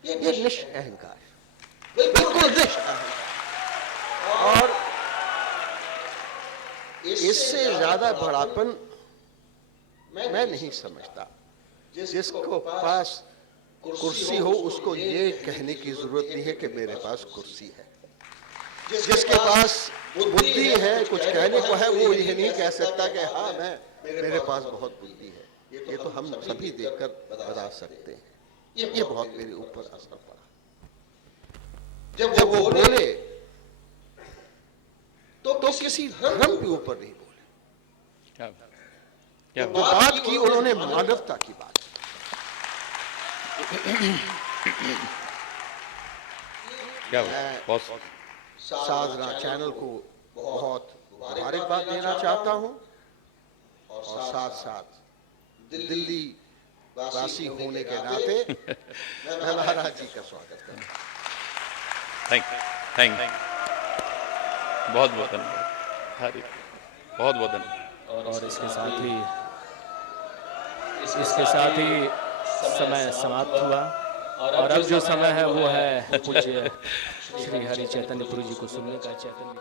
ये निश अहंकार है, बिल्कुल निश अहंकार। और इससे ज्यादा बड़ापन मैं नहीं समझता। जिसको पास कुर्सी हो उसको ये कहने की जरूरत नहीं है कि मेरे पास कुर्सी है। जिसके पास बुद्धि है, कुछ कहने को है, वो ये नहीं कह सकता कि हाँ मेरे पास बहुत बुद्धि है। ये तो हम सभी देखकर बता सकते हैं। ये बहुत मेरे ऊपर असर पड़ा। जब वो बोले तो किसी धर्म के ऊपर नहीं बोले। क्या बात की उन्होंने मानवता की बात। क्या बॉस? साधना चैनल को बहुत मुबारकबाद देना चाहता हूं और साथ साथ दिल्ली वासी होने के नाते मैं महाराज जी का स्वागत करता हूं। थैंक बहुत बहुत धन्यवाद, बहुत बहुत धन्यवाद। और इसके साथ ही समय समाप्त हुआ और अब जो समय है वो है पूज्य श्री हरि चैतन्यपुरी जी को सुनने का। चैतन्य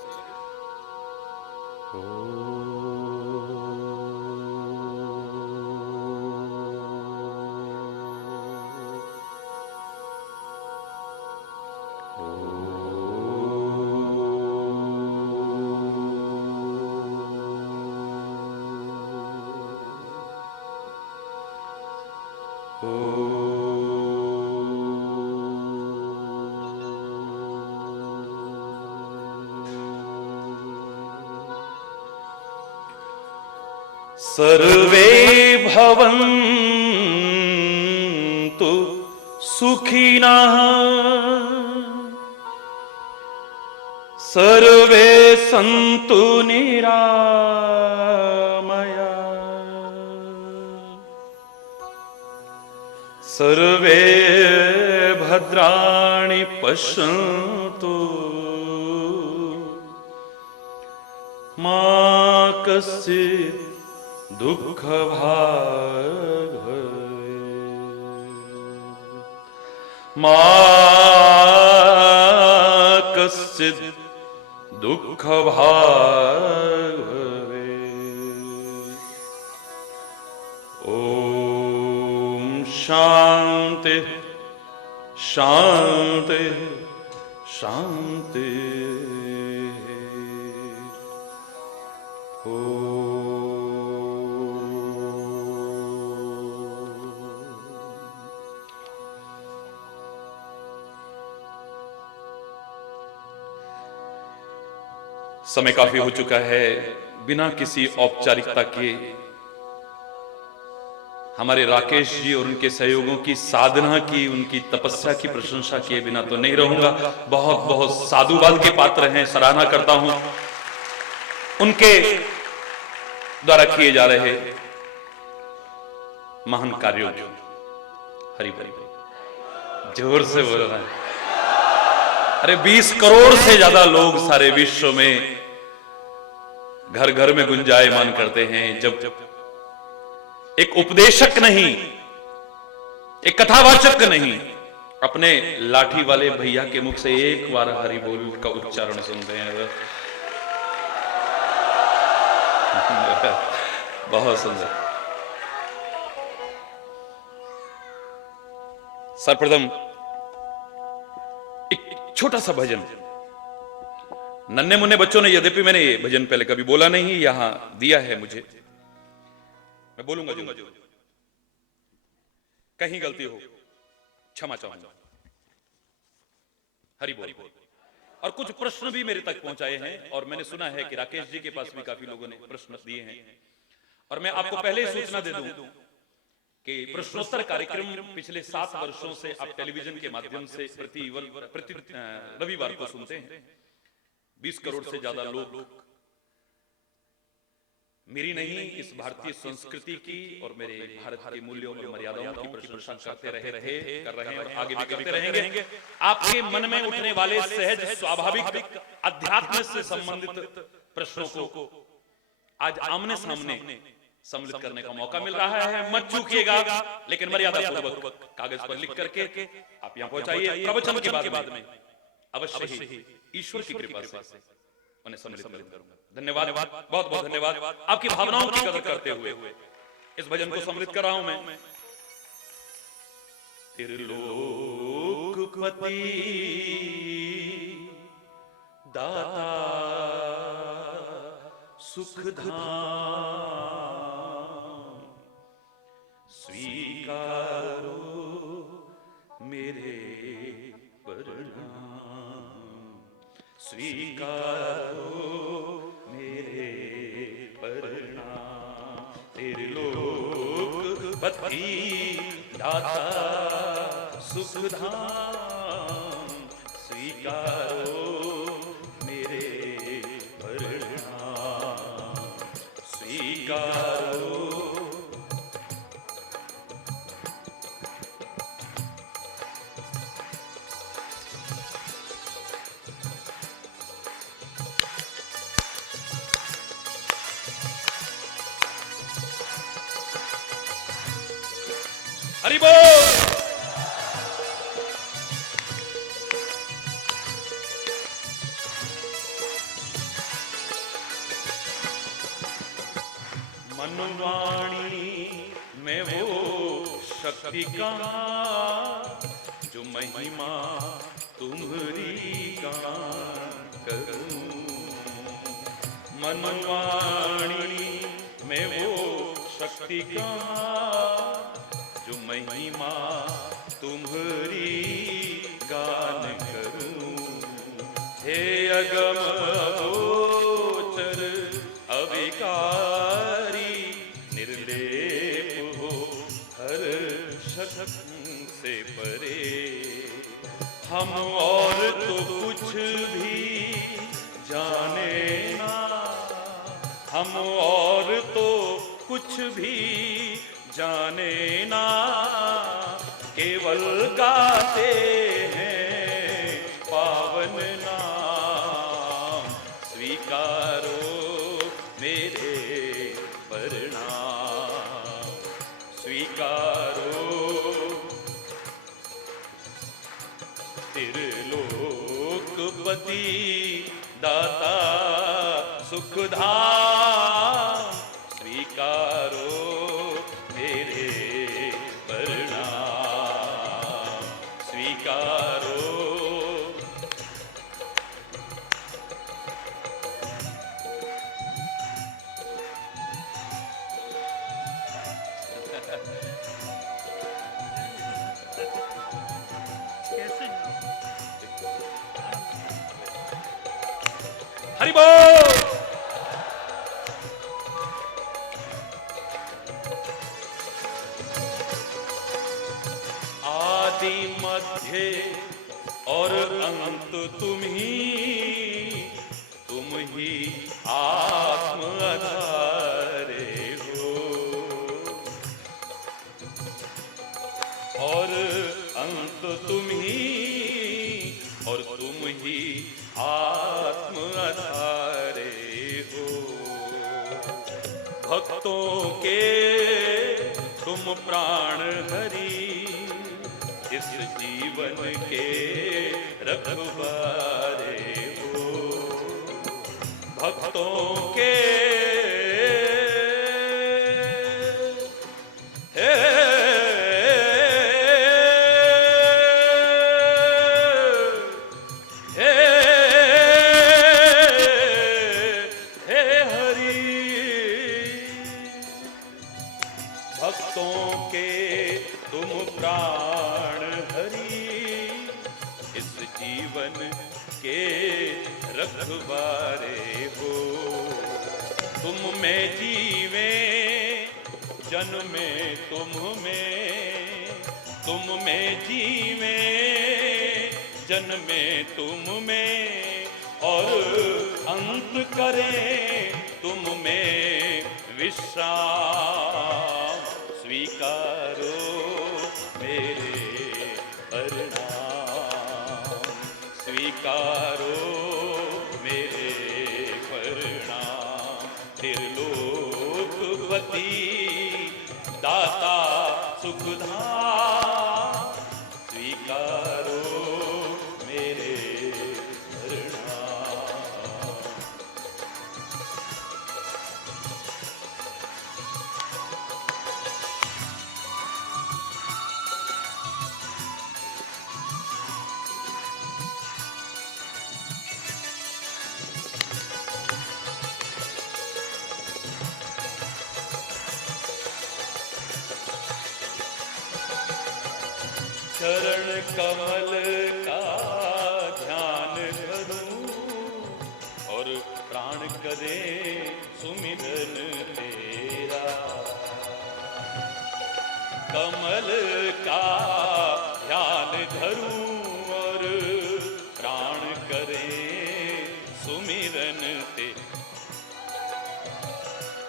सर्वे भवन्तु सुखिनः, सर्वे सन्तु निरामया, सर्वे भद्राणि पश्यन्तु, मा कश्चित् दुःख भाग् मा कश्चित् दुःख भाग् ॐ शान्ति शान्ति शान्ति। समय काफी हो चुका है। बिना किसी औपचारिकता के हमारे राकेश जी और उनके सहयोगों की साधना की, उनकी तपस्या की प्रशंसा किए बिना तो नहीं रहूंगा। बहुत बहुत साधुवाद के पात्र हैं, सराहना करता हूं उनके द्वारा किए जा रहे महान कार्यों। हरि हरि जोर से बोल रहे हैं। अरे 20 करोड़ से ज्यादा लोग सारे विश्व में घर घर में गुंजायमान करते हैं। जब एक उपदेशक नहीं, एक कथावाचक नहीं, अपने लाठी वाले भैया के मुख से एक बार हरि बोल का उच्चारण सुनते हैं, बहुत सुंदर। सर्वप्रथम एक छोटा सा भजन। नन्हे मुन्ने बच्चों ने, यद्यपि मैंने ये भजन पहले कभी बोला नहीं, यहां दिया है मुझे, मैं बोलूंगा जो कहीं गलती हो क्षमा चाहूंगा। हरि बोल। और कुछ प्रश्न भी मेरे तक पहुंचाए हैं और मैंने सुना है कि राकेश जी के पास भी काफी लोगों ने प्रश्न दिए हैं। और मैं आपको पहले ही सूचना दे दूं कि प्रश्नोत्तर कार्यक्रम पिछले 7 वर्षों से आप टेलीविजन के माध्यम से प्रति रविवार को सुनते हैं। 20 करोड़ से ज्यादा लोग मेरी नहीं, इस भारतीय संस्कृति की और मेरे भारत के मूल्यों और मर्यादाओं की प्रशंसा करते रहे कर रहे हैं और आगे भी करते रहेंगे। आपके मन में उठने वाले सहज स्वाभाविक अध्यात्म से संबंधित प्रश्नों को आज आमने सामने सम्मिलित करने का मौका मिल रहा है। मत चूकिएगा, लेकिन मर्यादा पूर्वक कागज पर लिख करके आप यहाँ पहुंचाइए। प्रवचन के बाद में अवश्य ही ईश्वर की कृपा से उन्हें सम्मिलित करूंगा। धन्यवाद, बहुत बहुत धन्यवाद। आपकी भावनाओं की कदर करते हुए इस भजन को सम्मिलित कर रहा हूं मैं। त्रिलोकपति दाता सुखधाम स्वीकारो मेरे प्रणाम, स्वीकारो मेरे प्रणाम। त्रिलोकपति दाता सुखधाम स्वीकारो मेरे प्रणाम, स्वीकारो। हरि बोल। मनवाणी में वो शक्ति कहाँ जो महिमा तुम्हारी गान करूं। मनवाणी में वो शक्ति कहाँ जो महिमा तुम्हारी गान करूं। हे अगम अगोचर अविकारी निर्लेप हो हर शक से परे। हम और तो कुछ भी जाने ना, हम और तो कुछ भी जाने ना, केवल गाते हैं पावन नाम। स्वीकारो मेरे प्रणाम, स्वीकारो। त्रिलोकपति दाता सुखधाम स्वीकारो मेरे प्रणाम, स्वीकारो। हरि बोल। आदि मध्य और अंत तुम ही आत्म आधारे हो। और अंत तुम ही और तुम ही आत्म आधारे हो। भक्तों के तुम प्राण हरि, इस जीवन के रखवारे हो। भक्तों के भक्तों के तुम प्राण हरि, इस जीवन के रखवारे हो। तुम में जीवे जन्मे तुम में जीवे, जन्मे तुम में और अंत करें तुम में विश्राम। स्वीकारो मेरे प्रणाम, स्वीकारो मेरे प्रणाम। त्रिलोकपति दाता सुखधाम, स्वीकारो मेरे प्रणाम। चरण कमल का ध्यान करूं और प्राण करे सुमिरन तेरा। कमल का ध्यान धरूं और प्राण करे सुमिरन तेरा।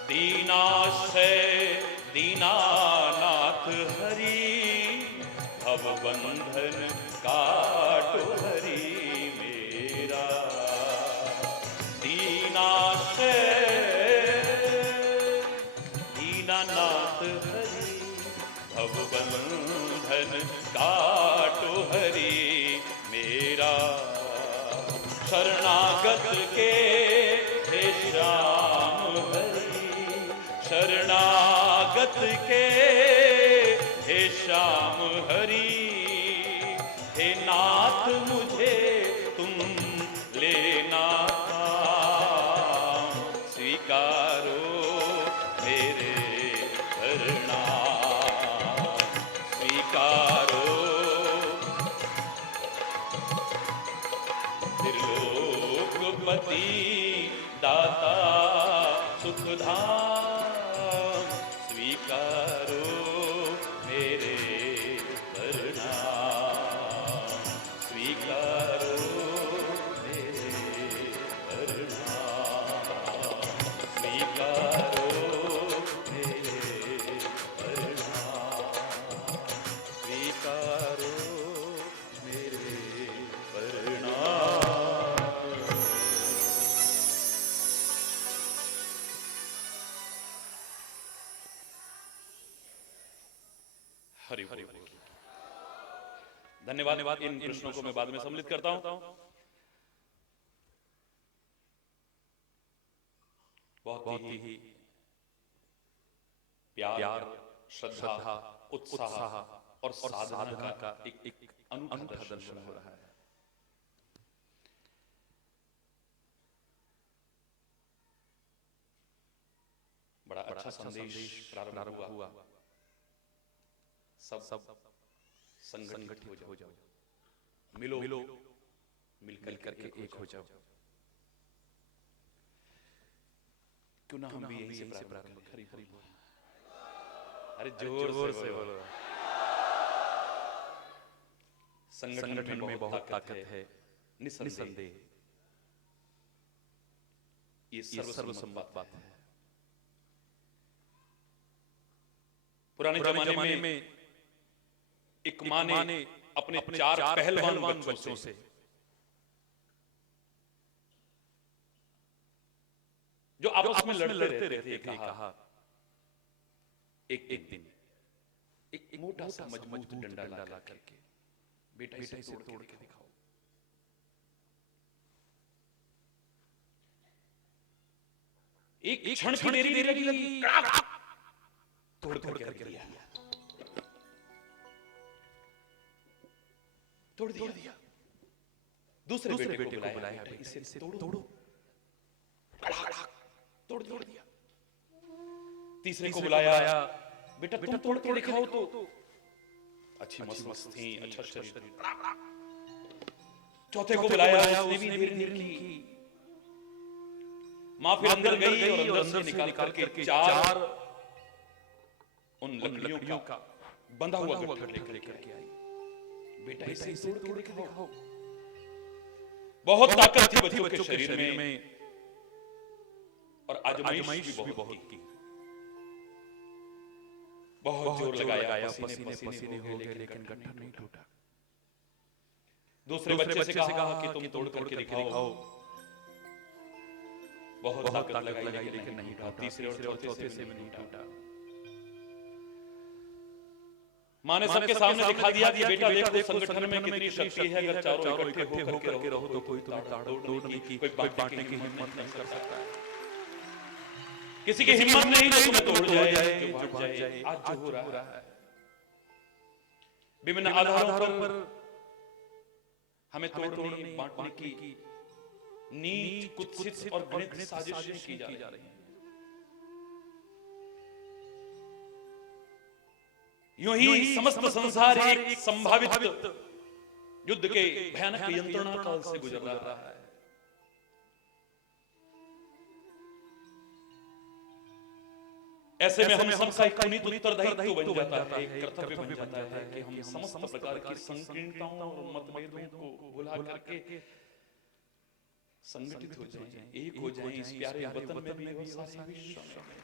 दीनाश्रय दीनानाथ हरि, भव बंधन काटो हरि मेरा। दीनाश्रय दीनानाथ हरि, भव बंधन काटो हरि मेरा। शरणागत के हे श्याम हरि, शरणागत के हे श्याम हरि। हे नाथ मुझे तुम लेना काम, स्वीकारो मेरे प्रणाम, स्वीकारो। त्रिलोकपति दाता सुखधाम, स्वीकारो मेरे प्रणाम, स्वीकारो मेरे प्रणाम, स्वीकारो मेरे प्रणाम, स्वीकारो मेरे प्रणाम। हरि हरि धन्यवाद। इन प्रश्नों को मैं बाद में सम्मिलित करता हूं। बहुत ही प्यार, श्रद्धा, उत्साह और साधना का एक अनूठा दर्शन हो रहा है। बड़ा अच्छा संदेश प्रारंभ हुआ। सब संगठित हो जाओ, मिलो मिलकर के एक हो जाओ। क्यों ना हम भी यहीं से प्रारंभ करें। हरि बोल। अरे जोर से बोलो। संगठन में बहुत ताकत है निसंदेह, ये सर्वसम्मत बात है। पुराने जमाने में एक माँ ने अपने 4 पहलवान बच्चों से जो आपस में लड़ते रहते कहा, एक दिन एक मोटा सा मजबूत डंडा ला करके बेटा इसे तोड़ के दिखाओ। एक क्षण की देरी लगी, तोड़ करके दिया, तोड़ दिया। दूसरे बेटे को बुलाया, इसे तोड़ो, तोड़ दिया। तीसरे को बुलाया, बेटा तुम तोड़ के दिखाओ तो। अच्छी मस्त थी, अच्छा शरीर। चौथे को बुलाया, उसने भी धीरे धीरे की। मां फिर अंदर गई और अंदर से निकाल करके 4 उन लकड़ियों का बंधा हुआ गट्ठर लेकर के आई। बेटा इसे तोड़ के दिखाओ। बहुत ताकत थी बच्चों के शरीर में और आजमाइश भी बहुत की। बहुत जोर लगाया, पसीने हो गए, लेकिन गट्ठर नहीं टूटा। दूसरे बच्चे से कहा कि तुम तोड़ करके दिखाओ। बहुत ताकत लगाई लेकिन नहीं टूटा। तीसरे और चौथे से भी नहीं टूटा। माँ ने सबके सामने दिखा दिया कि बेटा देखो संगठन में कितनी शक्ति है। अगर चारों इकट्ठे होकर के रहो तो कोई तुम्हें तोड़ने की, कोई बांटने की हिम्मत नहीं कर सकता है। किसी की हिम्मत नहीं जो तुम्हें तोड़ जाए, जो बांट जाए। आज जो हो रहा है विभिन्न आधारों पर हमें तोड़ने बांटने की नीच, कुत्सित और घृणित साजिशें की जा रही हैं। यूं ही समस्त संसार एक संभावित युद्ध के भयानक यंत्रणा काल से गुजर रहा है। ऐसे में हम सबका एक पुनीत उत्तरदायित्व बन जाता है, एक कर्तव्य बन जाता है कि हम समस्त प्रकार की संकीर्णताओं और मतभेदों को भुला करके संगठित हो जाएं, एक हो जाएं इस प्यारे वतन में भी और सारे विश्व में।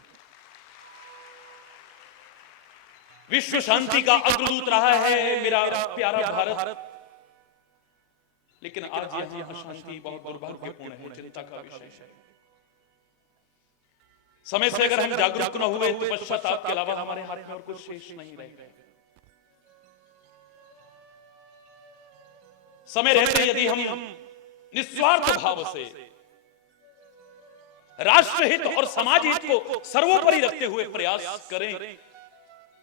विश्व शांति का अग्रदूत रहा है मेरा प्यारा भारत, लेकिन आज यहाँ अशांति बहुत दुर्भाग्यपूर्ण है, चिंता का विषय है। समय से अगर हम जागरूक न हुए तो पश्चाताप के अलावा हमारे हाथ में और कुछ शेष नहीं रहेगा। समय रहते यदि हम निस्वार्थ भाव से राष्ट्रहित और समाज हित को सर्वोपरि रखते हुए प्रयास करें,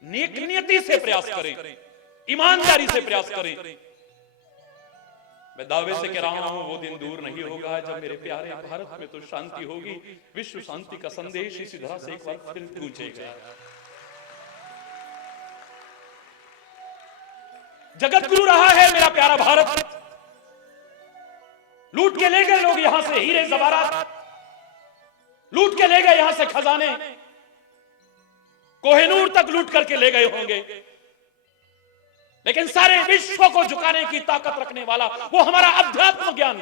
नेक नियति से प्रयास करें, ईमानदारी से प्रयास करें, मैं दावे से कह रहा हूं वो दिन दूर नहीं होगा जब मेरे प्यारे भारत में तो शांति होगी। विश्व शांति का संदेश इसी तरह से एक बार फिर गूंजेगा। जगत गुरु रहा है मेरा प्यारा भारत। लूट के ले गए लोग यहां से हीरे जवाहरात, लूट के ले गए यहां से खजाने, कोहिनूर तक लूट करके ले गए होंगे, लेकिन सारे विश्व को झुकाने की ताकत रखने वाला वो हमारा अध्यात्म ज्ञान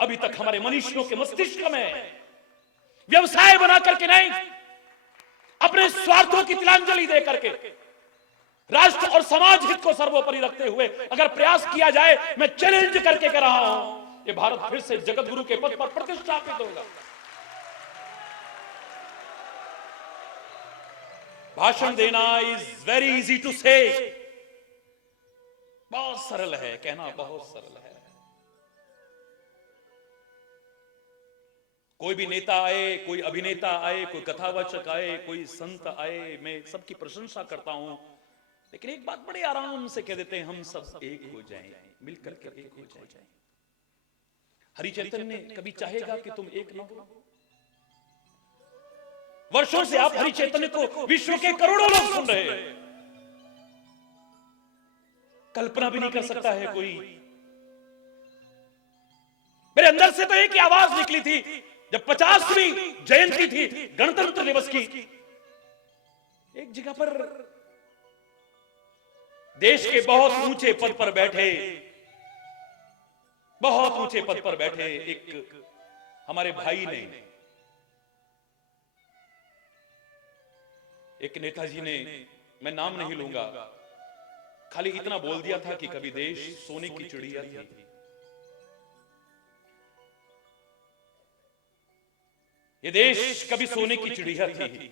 अभी तक हमारे मनुष्यों के मस्तिष्क में व्यवसाय बना करके नहीं, अपने स्वार्थों की तिलांजलि दे करके राष्ट्र और समाज हित को सर्वोपरि रखते हुए अगर प्रयास किया जाए, मैं चैलेंज करके कह रहा हूं, ये भारत फिर से जगत गुरु के पद पर प्रतिष्ठापित होगा। भाषण देना इज वेरी इजी टू से, बहुत सरल है, कहना बहुत सरल है। कोई भी नेता आए, कोई अभिनेता आए, कोई कथावाचक आए, कोई संत आए, मैं सबकी प्रशंसा करता हूं, लेकिन एक बात बड़े आराम से कह देते हैं, हम सब एक हो जाएं, मिलकर के एक हो जाएं। हरि चैतन्य कभी चाहेगा कि तुम एक न हो? वर्षों से आप हरि चैतन्य को विश्व के करोड़ों लोग सुन रहे हैं, कल्पना भी नहीं कर सकता है कोई। मेरे अंदर से तो एक ही आवाज निकली थी जब 50वीं जयंती थी गणतंत्र दिवस की। एक जगह पर देश के बहुत ऊंचे पद पर बैठे, बहुत ऊंचे पद पर बैठे एक हमारे भाई ने, एक नेताजी ने, मैं नाम नहीं लूंगा, खाली इतना बोल दिया था कि कभी देश सोने की चिड़िया थी, ये देश कभी सोने की चिड़िया थी।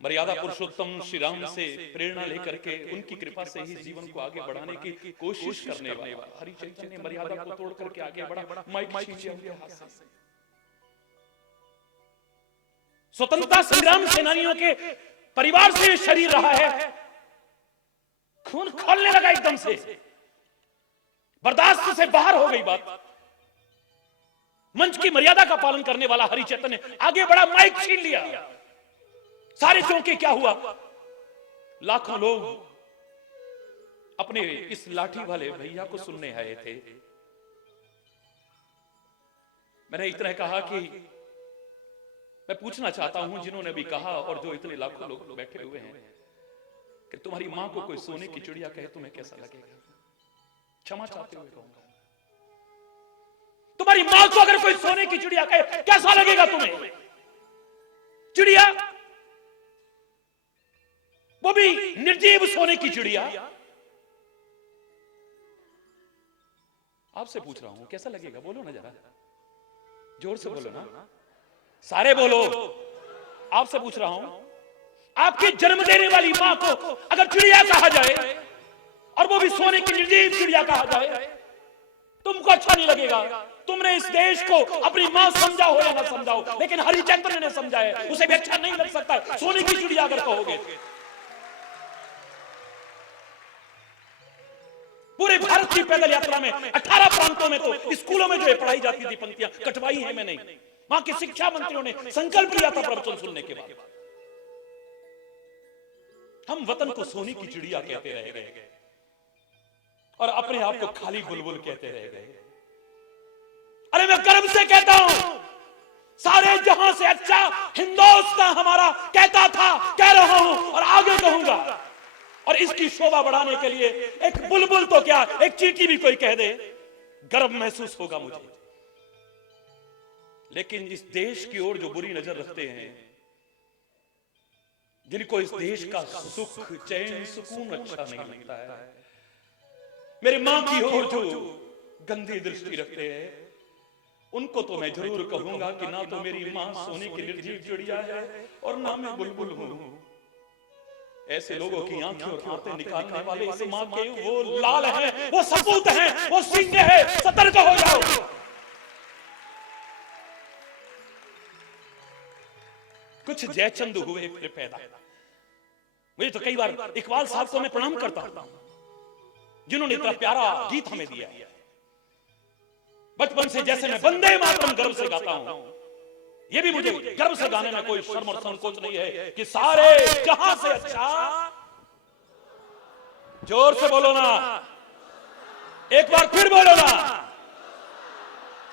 मर्यादा पुरुषोत्तम श्री राम से प्रेरणा लेकर के उनकी कृपा से ही जीवन को आगे बढ़ाने की कोशिश करने वाला हरि चैतन्य मर्यादा को तोड़ करके आगे बढ़ा, माइक छीन लिया उनके हाथ से। स्वतंत्रता संग्राम सेनानियों के परिवार से शरीर रहा है, खून खोलने लगा एकदम से, बर्दाश्त से बाहर हो गई बात। मंच की मर्यादा का पालन करने वाला हरि चैतन्य आगे बढ़ा, माइक छीन लिया। सारे चौंके, क्या हुआ? लाखों लोग अपने इस लाठी वाले भैया को सुनने आए थे। मैंने इतना कहा कि मैं पूछना चाहता हूं जिन्होंने भी कहा और जो इतने लाखों लोग बैठे हुए हैं कि तुम्हारी मां को कोई सोने की चिड़िया कहे, तुम्हें कैसा लगेगा? क्षमा चाहते हुए कहूंगा, तुम्हारी मां को अगर कोई सोने की चिड़िया कहे कैसा लगेगा तुम्हें? चिड़िया, वो भी निर्जीव सोने की चिड़िया। आपसे पूछ रहा हूं कैसा लगेगा? बोलो ना जरा, जोर से बोलो ना, सारे बोलो। आपसे पूछ रहा हूं, आपकी जन्म देने वाली मां को अगर चिड़िया कहा जाए और वो भी सोने की निर्जीव चिड़िया कहा जाए, तुमको अच्छा नहीं लगेगा? तुमने इस देश को अपनी मां समझा हो या ना समझा हो, लेकिन हरि चैतन्य ने समझा है, उसे भी अच्छा नहीं लग सकता सोने की चिड़िया अगर कहोगे। पूरे भारत की पैदल यात्रा में 18 प्रांतों में तो स्कूलों में जो है पढ़ाई जाती थी पंक्तियां, कटवाई है मैंने। वहां के शिक्षा मंत्रियों ने संकल्प लिया था प्रवचन सुनने के बाद। हम वतन को सोने की चिड़िया कहते रह गए और अपने आप को खाली बुलबुल कहते रह गए। अरे मैं गर्व से कहता हूं, सारे जहां से अच्छा हिंदुस्तान हमारा कहता था, कह रहा हूं और आगे कहूंगा। और इसकी शोभा बढ़ाने के लिए एक बुलबुल तो क्या, एक चींटी भी कोई कह दे, गर्व महसूस होगा मुझे। लेकिन इस देश की ओर जो बुरी नजर रखते हैं, जिनको इस देश का सुख चैन सुकून अच्छा नहीं लगता है, मेरी मां की ओर जो गंदी दृष्टि रखते हैं, उनको तो मैं जरूर कहूंगा कि ना तो मेरी मां सोने की निर्जीव चिड़िया है और ना मैं बुलबुल हूं। ऐसे लोगों की आंखें और आंतें निकालने वाले इस मां के वो लाल हैं, वो सपूत हैं, वो सिंह हैं, सतर्क हो जाओ। कुछ जयचंद हुए फिर पैदा। मुझे तो कई बार इकबाल साहब को मैं प्रणाम करता हूं, जिन्होंने इतना प्यारा गीत हमें दिया। बचपन से जैसे मैं वंदे मातरम गर्व से गाता हूं, ये भी मुझे गर्व से गाने में कोई शर्म और संकोच नहीं है कि सारे जहां से अच्छा। जोर से बोलो ना, एक बार फिर बोलो ना।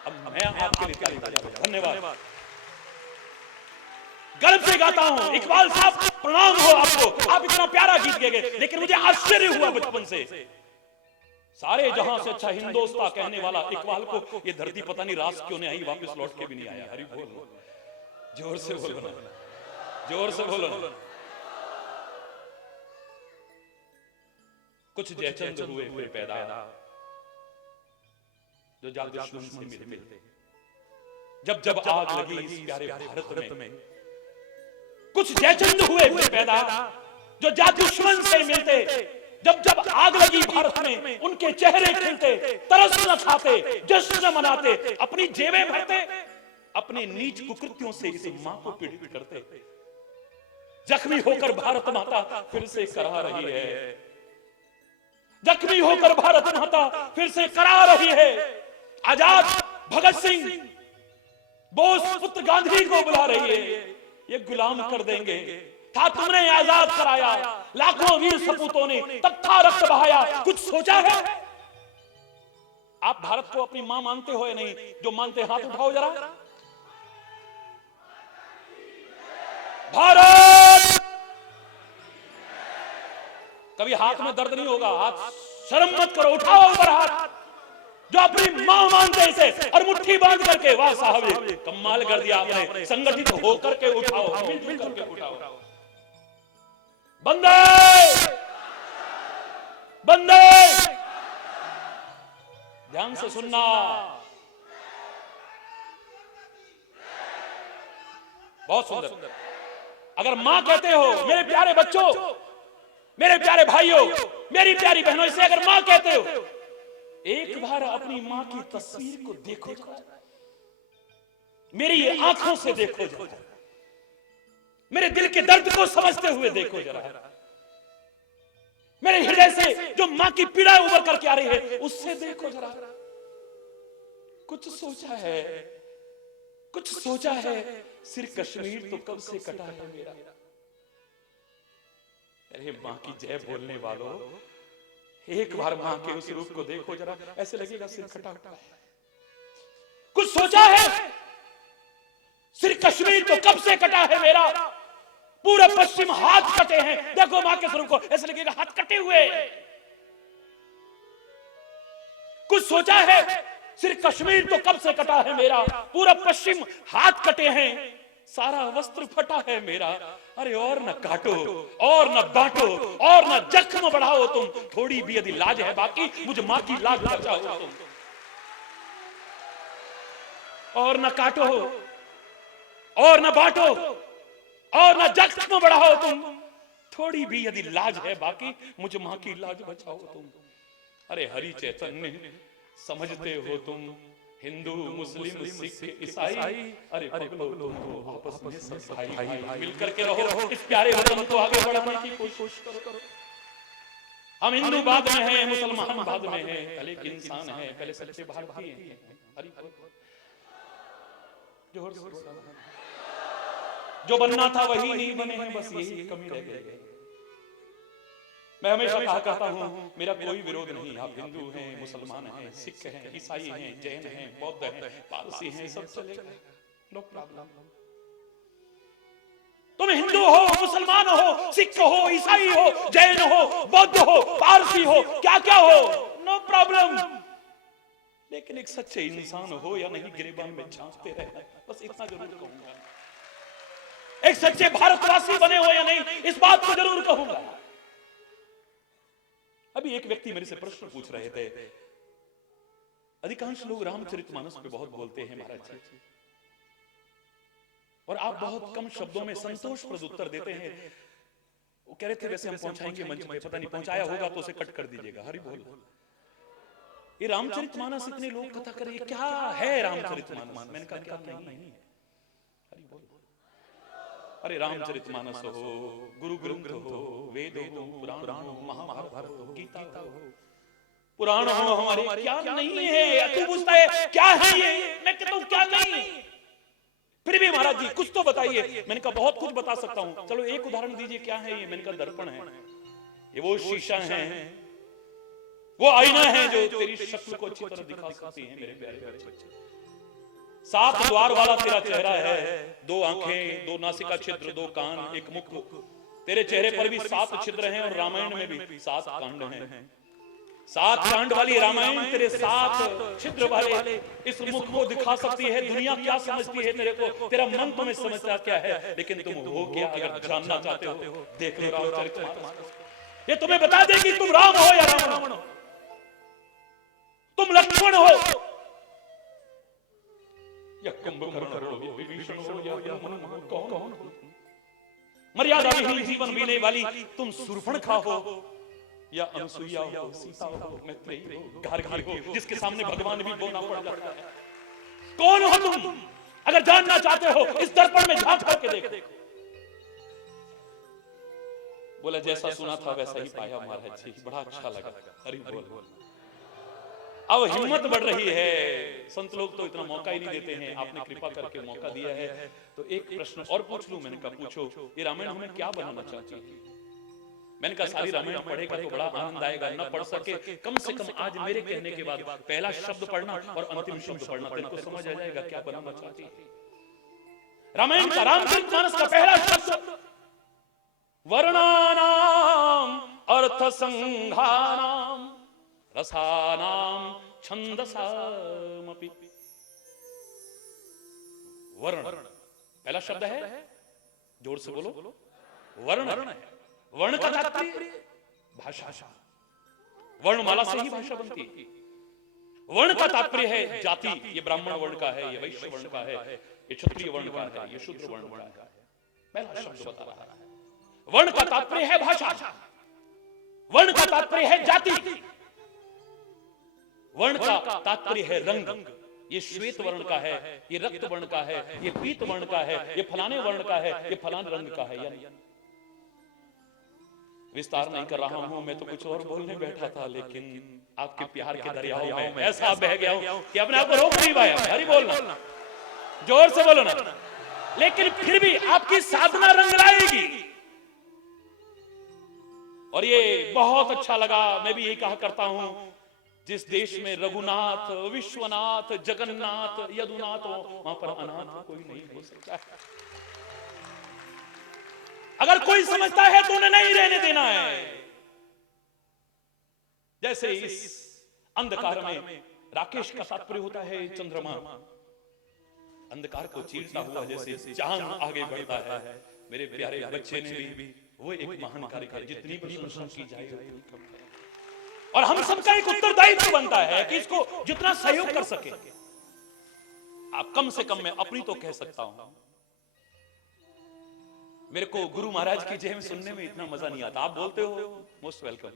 अब मैं आपके लिए ताली बजाऊंगा। धन्यवाद। गर्व से गाता हूं, इकबाल साहब प्रणाम हो आपको, आप इतना प्यारा गीत गे गए। लेकिन मुझे आश्चर्य हुआ बचपन से, सारे जहां से अच्छा हिंदुस्तान कहने वाला इकबाल को ये धरती पता नहीं रास क्यों नहीं आई, वापस लौट के भी नहीं आया। हरि बोल, जोर से बोलो ना, जोर से बोलो ना। कुछ जयचंद हुए पैदा, जो जात दुश्मन से मिलते। जब जब आग लगी इस प्यारे भारत में, कुछ जयचंद हुए पैदा, जो जात दुश्मन से मिलते। जब जब आग लगी भारत में, उनके चेहरे खिलते, तरस न खाते, जश्न मनाते, अपनी जेबें भरते, अपने नीच कुकृत्यों से इस मां को पीड़ित करते। जख्मी होकर भारत माता फिर से करा रही है, जख्मी होकर भारत माता फिर से करा रही है। आजाद भगत सिंह, बोस पुत्र गांधी को बुला रही है, ये गुलाम कर देंगे। था तुमने आजाद कराया, लाखों वीर सपूतों ने तब था रक्त बहाया, कुछ सोचा है? आप भारत को अपनी मां मानते हो या नहीं? जो मानते हाथ उठाओ जरा। भारत, कभी हाथ में दर्द नहीं होगा, हाथ शर्म मत करो, उठाओ ऊपर हाथ। जो अपनी मां मानते इसे और मुट्ठी बांध करके, वाह साहब कमाल कर दिया आपने, संगठित होकर के उठाओ, मिलजुल करके उठाओ। बंदे बंदे, ध्यान से सुनना। बहुत सुंदर। अगर मां कहते हो, मेरे प्यारे बच्चों, मेरे प्यारे भाइयों, मेरी प्यारी बहनों, इसे अगर मां कहते हो, एक बार अपनी मां की तस्वीर को देखो, मेरी आंखों से देखो जरा, मेरे दिल के दर्द को समझते हुए देखो जरा, मेरे हृदय से जो मां की पीड़ा उभर करके आ रही है उससे देखो जरा। कुछ सोचा है, कुछ सोचा है? सिर कश्मीर तो कब से कटा है मेरा। अरे मां की जय बोलने वालों, एक बार मां के उस रूप को देखो जरा, ऐसे लगेगा सिर कटा हुआ है। कुछ सोचा है? सिर्फ कश्मीर तो कब से कटा है मेरा, पूरे पश्चिम हाथ कटे हैं। देखो मां के स्वरूप को, ऐसा लगेगा हाथ कटे हुए। कुछ सोचा है? सिर्फ कश्मीर तो कब से कटा है मेरा, पूरा पश्चिम हाथ कटे हैं, सारा वस्त्र फटा है मेरा। अरे और न काटो और न बांटो और न जख्म बढ़ाओ तुम, थोड़ी भी यदि लाज है बाकी मुझ मां की लाज बचाओ तुम। और न काटो और न बांटो और न जख्म बढ़ाओ तुम, थोड़ी भी यदि लाज है बाकी मुझ मां की लाज बचाओ तुम। अरे हरि चैतन्य समझते हो तुम, हिंदू मुस्लिम सिख ईसाई, अरे पगलो तुम तो आपस में सब भाई मिलकर के रहो, इस प्यारे वतन को आगे बढ़ाने की कोशिश करो। हम हिंदू बाद में हैं, मुसलमान बाद में हैं, पहले एक इंसान है, पहले सच्चे भारतीय हैं। हरि जोर से जो बनना था वही नहीं बने हैं, बस यही कमी रह गई। मैं हमेशा कहा करता हूं, मेरा कोई विरोध नहीं, आप हिंदू हैं, मुसलमान हैं, सिख हैं, ईसाई हैं, जैन हैं, बौद्ध हैं, पारसी हैं, सब चलेगा, नो प्रॉब्लम। तुम हिंदू हो, मुसलमान हो, सिख हो, ईसाई हो, जैन हो, बौद्ध हो, पारसी हो, क्या क्या हो, नो प्रॉब्लम। लेकिन एक सच्चे इंसान हो या नहीं, गिरेबान में झांकते रहे, बस इतना जरूर कहूंगा। एक सच्चे भारतवासी बने हो या नहीं, इस बात को जरूर कहूंगा। अभी एक व्यक्ति मेरे से प्रश्न पूछ रहे थे, अधिकांश लोग रामचरितमानस पे बहुत बोलते हैं महाराज जी, और आप बहुत कम शब्दों में संतोषप्रद उत्तर देते हैं। वो कह रहे थे वैसे हम पहुंचाएंगे मंच पे, पता नहीं पहुंचाया होगा तो उसे कट कर दीजिएगा। हरि बोल। ये रामचरितमानस इतने लोग कथा करें, क्या है रामचरितमानस? मैंने कहा क्या नहीं है। हरि बोल। अरे रामचरितमानस हो, गुरु ग्रंथ हो, वेद हो, पुराण हो, महाभारत हो, गीता हो, पुराण हो हमारे, क्या नहीं है? तू पूछता है क्या है ये, मैं कहता हूं क्या नहीं। फिर भी महाराज जी कुछ तो बताइए। मैंने कहा बहुत कुछ बता सकता हूं, चलो एक उदाहरण दीजिए, क्या है ये? मैंने कहा दर्पण है, ये वो शीशा है, वो आईना है जो तेरी शक्ल को अच्छी तरह दिखा सकती है मेरे प्यारे बच्चे। 7 द्वार वाला तेरा चेहरा है, 2 आंखें, 2 नासिका छिद्र, 2 कान, 1 मुख। तेरे चेहरे पर भी 7 छिद्र हैं और रामायण में भी 7 कांड हैं। 7 कांड वाली रामायण तेरे 7 छिद्र वाले इस मुख को दिखा सकती है। दुनिया क्या समझती है तेरे को, तेरा मन तुम्हें समझता क्या है, लेकिन तुम हो क्या? अगर जानना चाहते हो देख लो रामचरितमानस, ये तुम्हें बता देगी तुम राम हो या रावण हो, तुम लक्ष्मण हो या कुंभकर्ण हो, विभीषण हो या हनुमान, कौन हो? मर्यादा विहीन जीवन जीने वाली तुम शूर्पणखा हो या अनसुईया हो, सीता हो, मैत्रेयी हो, गार्गी हो, जिसके सामने भगवान भी बोलना पड़ जाता है। कौन हो तुम? अगर जानना चाहते हो इस दर्पण में झांक करके देखो। बोला जैसा सुना था वैसा ही पाया महाराज जी, बड़ा अच्छा लगा। हरि बोल। अब हिम्मत बढ़ रही है, संत लोग तो इतना मौका ही नहीं देते हैं, आपने कृपा करके मौका दिया है, तो एक प्रश्न और पूछ लूं। मैंने कहा पूछो, ये रामायण हमें क्या बनाना चाहती है? मैंने कहा सारी रामायण पढ़ेगा तो बड़ा आनंद आएगा, न पढ़ सके कम से कम आज मेरे कहने के बाद पहला शब्द पढ़ना और अंतिम शब्द पढ़ना, तेरे को समझ आ जाएगा क्या बनाना चाहती है रामायण का। रामचरितमानस का पहला शब्द वर्णानाम अर्थ संघानाम रसानाम छंदसामपि। वर्ण पहला शब्द है, जोर से बोलो, वर्ण। वर्ण का तात्पर्य भाषा, वर्णमाला से ही भाषा बनती है। वर्ण का तात्पर्य है जाति, ये ब्राह्मण वर्ण का है, ये वैश्य वर्ण का है, ये क्षत्रिय वर्ण का है, ये शूद्र वर्ण का है। पहला शब्द बता रहा है। वर्ण का तात्पर्य है भाषा, वर्ण का तात्पर्य है जाति, वर्ण का तात्पर्य है रंग। ये श्वेत वर्ण का है, ये रक्त वर्ण का है, ये पीत वर्ण का है, ये फलाने वर्ण का है, ये फलाने रंग का है। यानी विस्तार नहीं कर रहा हूं, मैं तो कुछ और बोलने बैठा था, लेकिन आपके प्यार के दरियाओं में ऐसा बह गया हूं कि अपने आप को रोक नहीं पाया। हरि बोलना, जोर से बोलो ना। लेकिन फिर भी आपकी साधना रंग लाएगी, और ये बहुत अच्छा लगा। मैं भी यही कहा करता हूं जिस देश में रघुनाथ, विश्वनाथ, जगन्नाथ, यदुनाथ हो, वहां पर अनाथ कोई नहीं हो सकता है। अगर कोई समझता है तो उन्हें नहीं रहने देना है। जैसे इस अंधकार में राकेश का तात्पर्य होता है चंद्रमा, अंधकार को चीरता हुआ जैसे चांद आगे बढ़ता है। मेरे प्यारे बच्चे ने भी वो एक महान कार्य किया, जितनी भी प्रशंसा की जाए उतनी कम है। और हम सबका एक उत्तरदायित्व बनता है कि इसको जितना सहयोग कर सके। आप कम से कम मैं अपनी तो कह सकता हूं, मेरे को गुरु महाराज की जय सुनने में इतना मजा नहीं आता। आप बोलते हो मोस्ट वेलकम।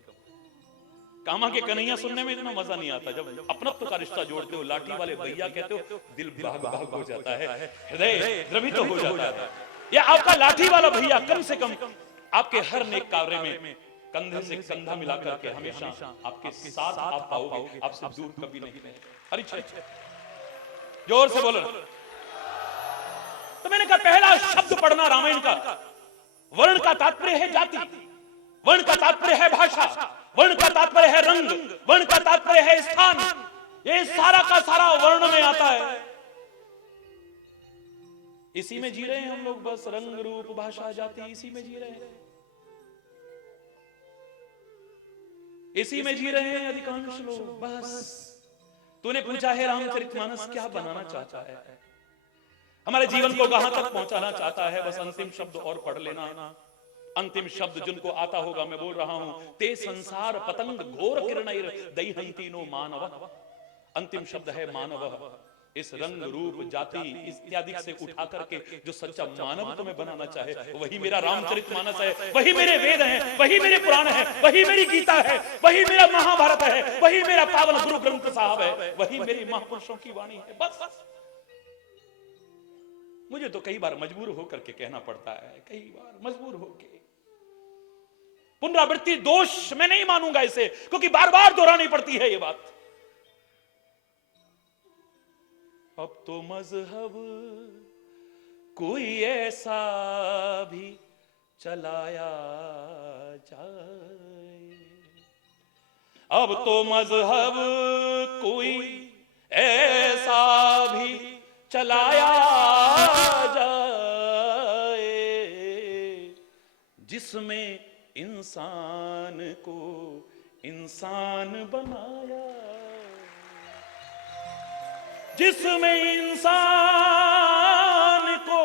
कामा के कन्हैया सुनने में इतना मजा नहीं आता। जब अपनत्व का रिश्ता जोड़ते हो, लाठी वाले भैया कहते हो, दिल भाग भाग हो जाता है, हृदय द्रवित हो जाता है। या आपका लाठी वाला भैया कम से कम आपके हर नेक कार्य में कंधे से कंधा मिलाकर के हमेशा आपके साथ आप पाओगे, आपसे दूर कभी नहीं रहे। हरी जय, जोर से बोलो। तो मैंने कहा पहला शब्द पढ़ना रामायण का। वर्ण का तात्पर्य है जाति, वर्ण का तात्पर्य है भाषा, वर्ण का तात्पर्य है रंग, वर्ण का तात्पर्य है स्थान। ये सारा का सारा वर्ण में आता है। इसी में जी रहे हैं हम लोग, बस रंग रूप भाषा जाति इसी में जी रहे हैं, इसी में जी रहे हैं अधिकांश लोग। बस तूने पूछा है रामचरितमानस क्या बनाना चाहता है, हमारे जीवन को कहां तक पहुंचाना चाहता है। बस अंतिम शब्द और पढ़ लेना। अंतिम शब्द जिनको आता होगा मैं बोल रहा हूं, ते संसार पतंग घोर किरणैर दह्यन्तीनो मानव। अंतिम शब्द है मानव। इस रंग रूप जाति इत्यादि से उठा करके जो सच्चा मानव तुम्हें बनाना चाहे, वही मेरा रामचरितमानस है, वही मेरे वेद हैं, वही मेरे पुराण है, वही मेरी गीता है, वही मेरा महाभारत है, वही मेरा पावन गुरु ग्रंथ साहब है, वही मेरी महापुरुषों की वाणी है। बस मुझे तो कई बार मजबूर होकर के कहना पड़ता है, कई बार मजबूर होकर। पुनरावृत्ति दोष मैं नहीं मानूंगा इसे, क्योंकि बार बार दोहरानी पड़ती है ये बात। अब तो मजहब कोई ऐसा भी चलाया जाए, अब तो मजहब कोई ऐसा भी चलाया जाए जिसमें इंसान को इंसान बनाया, जिसमें इंसान को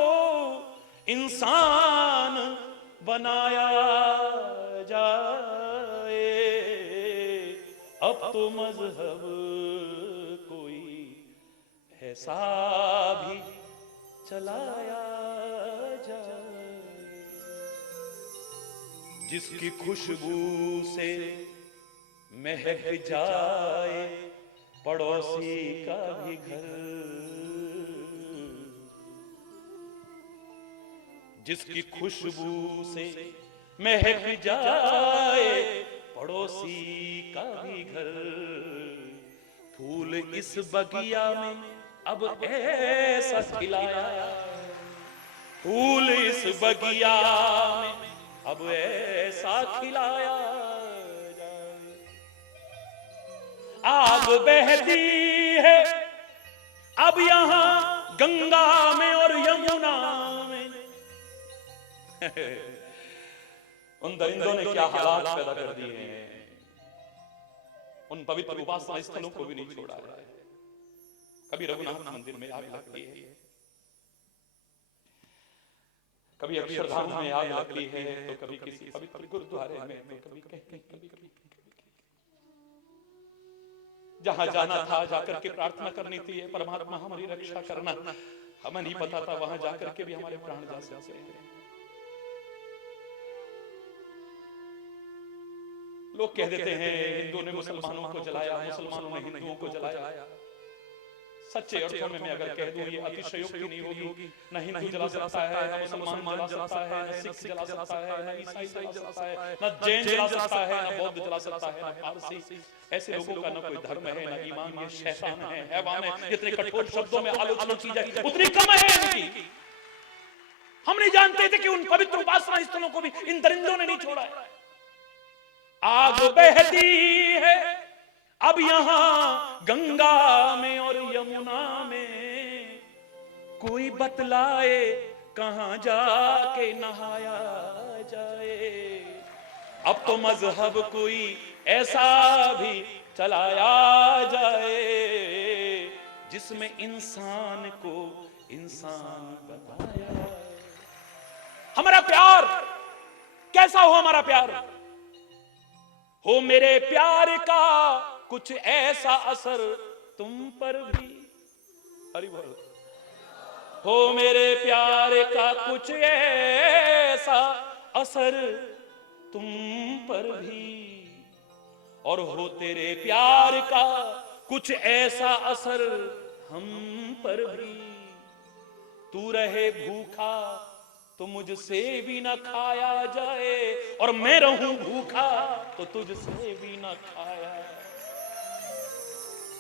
इंसान बनाया जाए। अब तो मजहब कोई ऐसा भी चलाया जाए जिसकी खुशबू से महक जाए पड़ोसी का भी घर, जिसकी खुशबू से महक जाए पड़ोसी का भी घर। फूल इस बगिया में अब ऐसा खिलाया, फूल इस बगिया में अब ऐसा खिलाया। आग बहती है अब यहाँ गंगा में और यमुना में। उन दरिंदों ने क्या हालात पैदा कर दिए हैं, उन पवित्र उपासना स्थलों को भी नहीं छोड़ा है। कभी रघुनाथ मंदिर में आग लगती है, कभी अक्षरधाम में आग लगती है, तो कभी किसी पवित्र गुरुद्वारे में, तो कभी कभी जहां जाना था जाकर के प्रार्थना करनी थी, परमात्मा हमारी रक्षा करना। हमें नहीं पता था वहां जाकर के भी हमारे प्राण जा सकते हैं। लोग कह देते हैं हिंदुओं ने मुसलमानों को जलाया, मुसलमानों ने हिंदुओं को जलाया। सच्चे अर्थों में मैं अगर कह दूं ये अतिशयोक्ति नहीं होगी। न हिंदू जला सकता है, न मुसलमान जला सकता है, न सिख जला सकता है, न ईसाई जला सकता है, न जैन जला सकता है, न बौद्ध जला सकता है, न पारसी। ऐसे लोगों का न कोई धर्म है, न ईमान, ये शैतान है, हैवान है। जितने कठोर शब्दों में आलोचना की जाए उतनी कम है इनकी। हम नहीं जानते थे कि उन पवित्र उपासना स्थलों को भी इन दरिंदों ने नहीं छोड़ा है। आग बहती है अब यहां गंगा में और यमुना में कोई बतलाए कहां जाके नहाया जाए। अब तो मजहब कोई ऐसा भी चलाया जाए जिसमें इंसान को इंसान बताया जाए। हमारा प्यार कैसा हो? हमारा प्यार हो मेरे प्यार का कुछ ऐसा असर तुम पर भी, हरि बोल, हो मेरे प्यार का कुछ ऐसा असर तुम पर भी, और हो तेरे प्यार का कुछ ऐसा असर हम पर भी। तू रहे भूखा तो मुझसे भी ना खाया जाए, और मैं रहूं भूखा तो तुझसे भी ना खाया।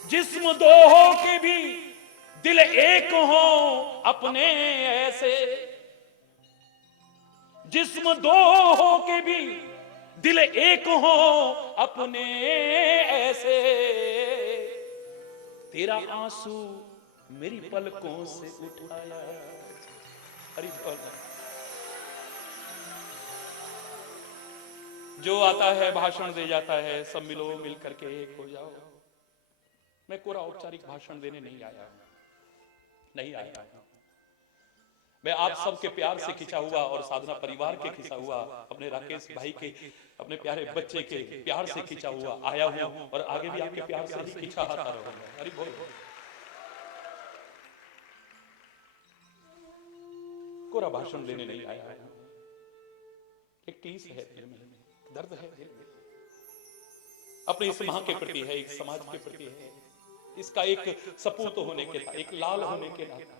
जिस्म दो हो के भी दिल एक हो अपने ऐसे, जिस्म दो हो के भी दिल एक हो अपने ऐसे। तेरा आंसू मेरी पलकों से उठाया। हरि बोल। जो आता है भाषण दे जाता है, सब मिलो मिल करके एक हो जाओ। मैं पूरा औपचारिक भाषण देने नहीं आया मैं आप सबके प्यार से खिंचा हुआ और साधना परिवार के खिंचा हुआ, अपने राकेश भाई के, अपने प्यारे बच्चे के प्यार से खिंचा हुआ आया हूं, और आगे भी आपके प्यार से ही खिंचा आता रहूंगा। हरि बोल। पूरा भाषण देने नहीं आया हूं। एक टीस है दिल में, दर्द है दिल में, अपने इस मां के प्रति है, एक समाज के प्रति है, इसका एक सपूत होने के नाते, एक लाल होने के नाते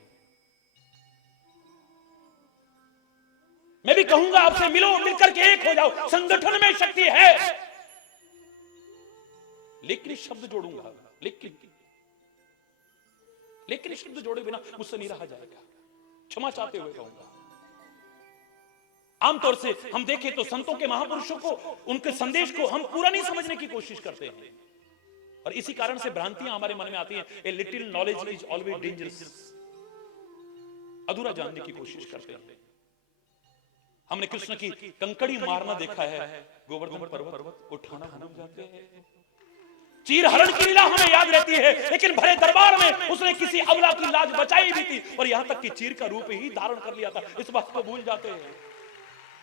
मैं भी कहूंगा आपसे मिलो, मिलकर के एक हो जाओ। संगठन में शक्ति है, लेकिन शब्द जोड़ूंगा, लेकिन शब्द जोड़े बिना मुझसे नहीं रहा जाएगा। क्षमा चाहते हुए कहूंगा। आमतौर से हम देखें तो संतों के, महापुरुषों को, उनके संदेश को हम पूरा नहीं समझने की कोशिश करते हैं, और इसी कारण से भ्रांतियां हमारे मन में आती हैं। A little knowledge is always dangerous. अधूरा जानने की कोशिश करते हैं। हमने कृष्ण की कंकड़ी मारना देखा है, गोवर्धन पर्वत उठाना भूल जाते हैं। चीर हरण की लीला हमें याद रहती है, लेकिन भरे दरबार में उसने किसी अबला की लाज बचाई भी थी, और यहां तक कि चीर का रूप ही धारण कर लिया था। इस बात को भूल जाते हैं।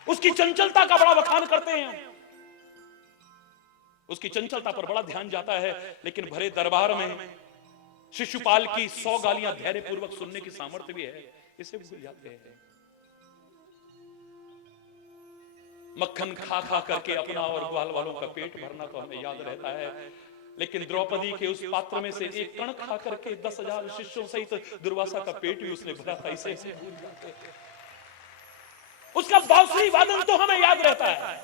उसकी चंचलता का बड़ा बखान करते हैं, उसकी चंचलता पर बड़ा ध्यान जाता है, लेकिन भरे दरबार में शिशुपाल की 100 गालियां धैर्यपूर्वक सुनने की सामर्थ्य भी है, इसे भूल जाते हैं। मक्खन खा खा करके अपना और ग्वाल वालों का पेट भरना तो हमें याद रहता है, लेकिन द्रौपदी के उस पात्र में से एक कण खा करके 10,000 शिष्यों सहित दुर्वासा का पेट भी उसने भरा था, इसे भूल जाते हैं। उसका बांसुरी वादन तो हमें याद रहता है,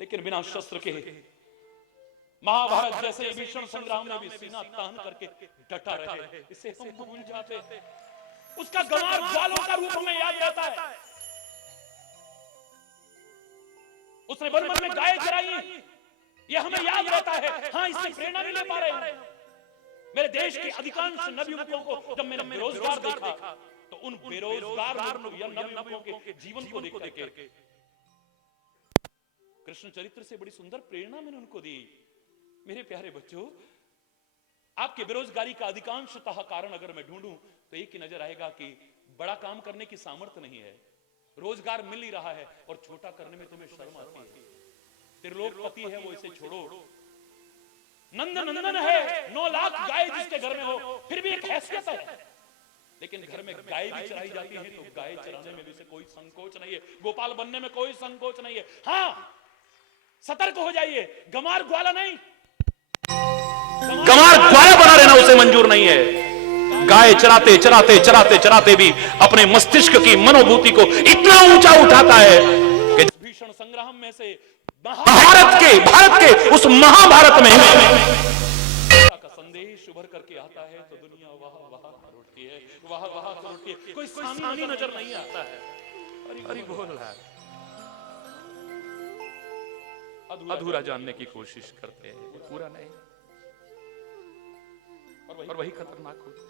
लेकिन बिना शस्त्र के महाभारत जैसे भीषण संग्राम में भी सीना तान करके डटा रहे, इसे हम भूल जाते हैं। उसका गंवार ग्वालों का रूप हमें याद रहता है। उसने वन में गाय चराई, यह हमें याद रहता है। हाँ, इससे प्रेरणा नहीं ले पा रहे हैं। मेरे देश के अधिकांश नवयुवकों को जब मैंने बेरोजगार देखा, तो उन बेरोजगार या नवयुवकों के जीवन को देख करके कृष्ण चरित्र से बड़ी सुंदर प्रेरणा मैंने उनको दी। मेरे प्यारे बच्चों, आपके बेरोजगारी का अधिकांशतः कारण अगर मैं ढूंढूं तो एक ही नजर आएगा कि बड़ा काम करने की सामर्थ्य नहीं है, रोजगार मिल नहीं रहा है, और छोटा करने में तुम्हें शर्म आती है। त्रिलोकपति है वो, इसे छोड़ो। नंद नंदन है, 9 लाख गाय जिसके घर में हो, फिर भी एक हैसियत है, लेकिन घर में गाय भी चराई जाती है तो गाय चराने में भी से कोई संकोच नहीं है, गोपाल बनने में कोई संकोच नहीं है। हाँ, सतर्क हो जाइए, गंवार ग्वाला नहीं, गंवार ग्वाला बना रहना उसे मंजूर नहीं है। गाय चराते चराते चराते चराते भी अपने मस्तिष्क की मनोभूति को इतना ऊंचा उठाता है कि भीषण संग्राम में से भारत के उस महाभारत में का संदेश उभर करके आता है तो दुनिया वाह वाह कर उठती है, वाह वाह कर उठती है, कोई सामने नजर नहीं आता है। हरि बोल रहा है। अधूरा जानने की कोशिश करते हैं, पूरा नहीं, और वही खतरनाक होता है।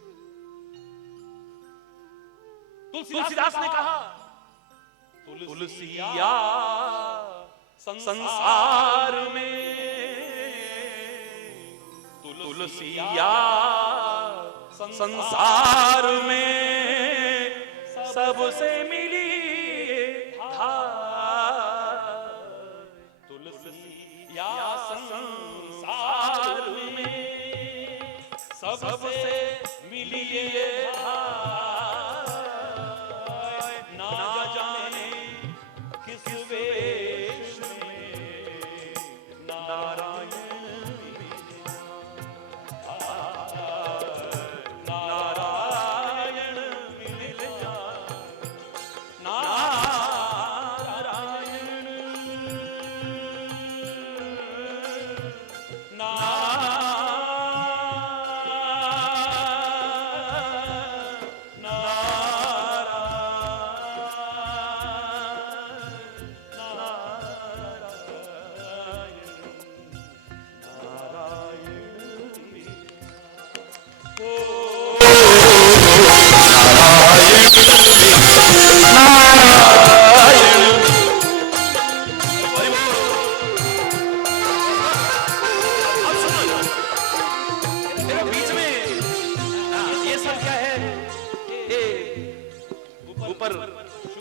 तुलसीदास ने कहा, तुलसिया संसार में, तुलसिया संसार में सबसे मिली धार, तुलसिया संसार में सबसे मिली धार, ना जाने किस वेश में नारायण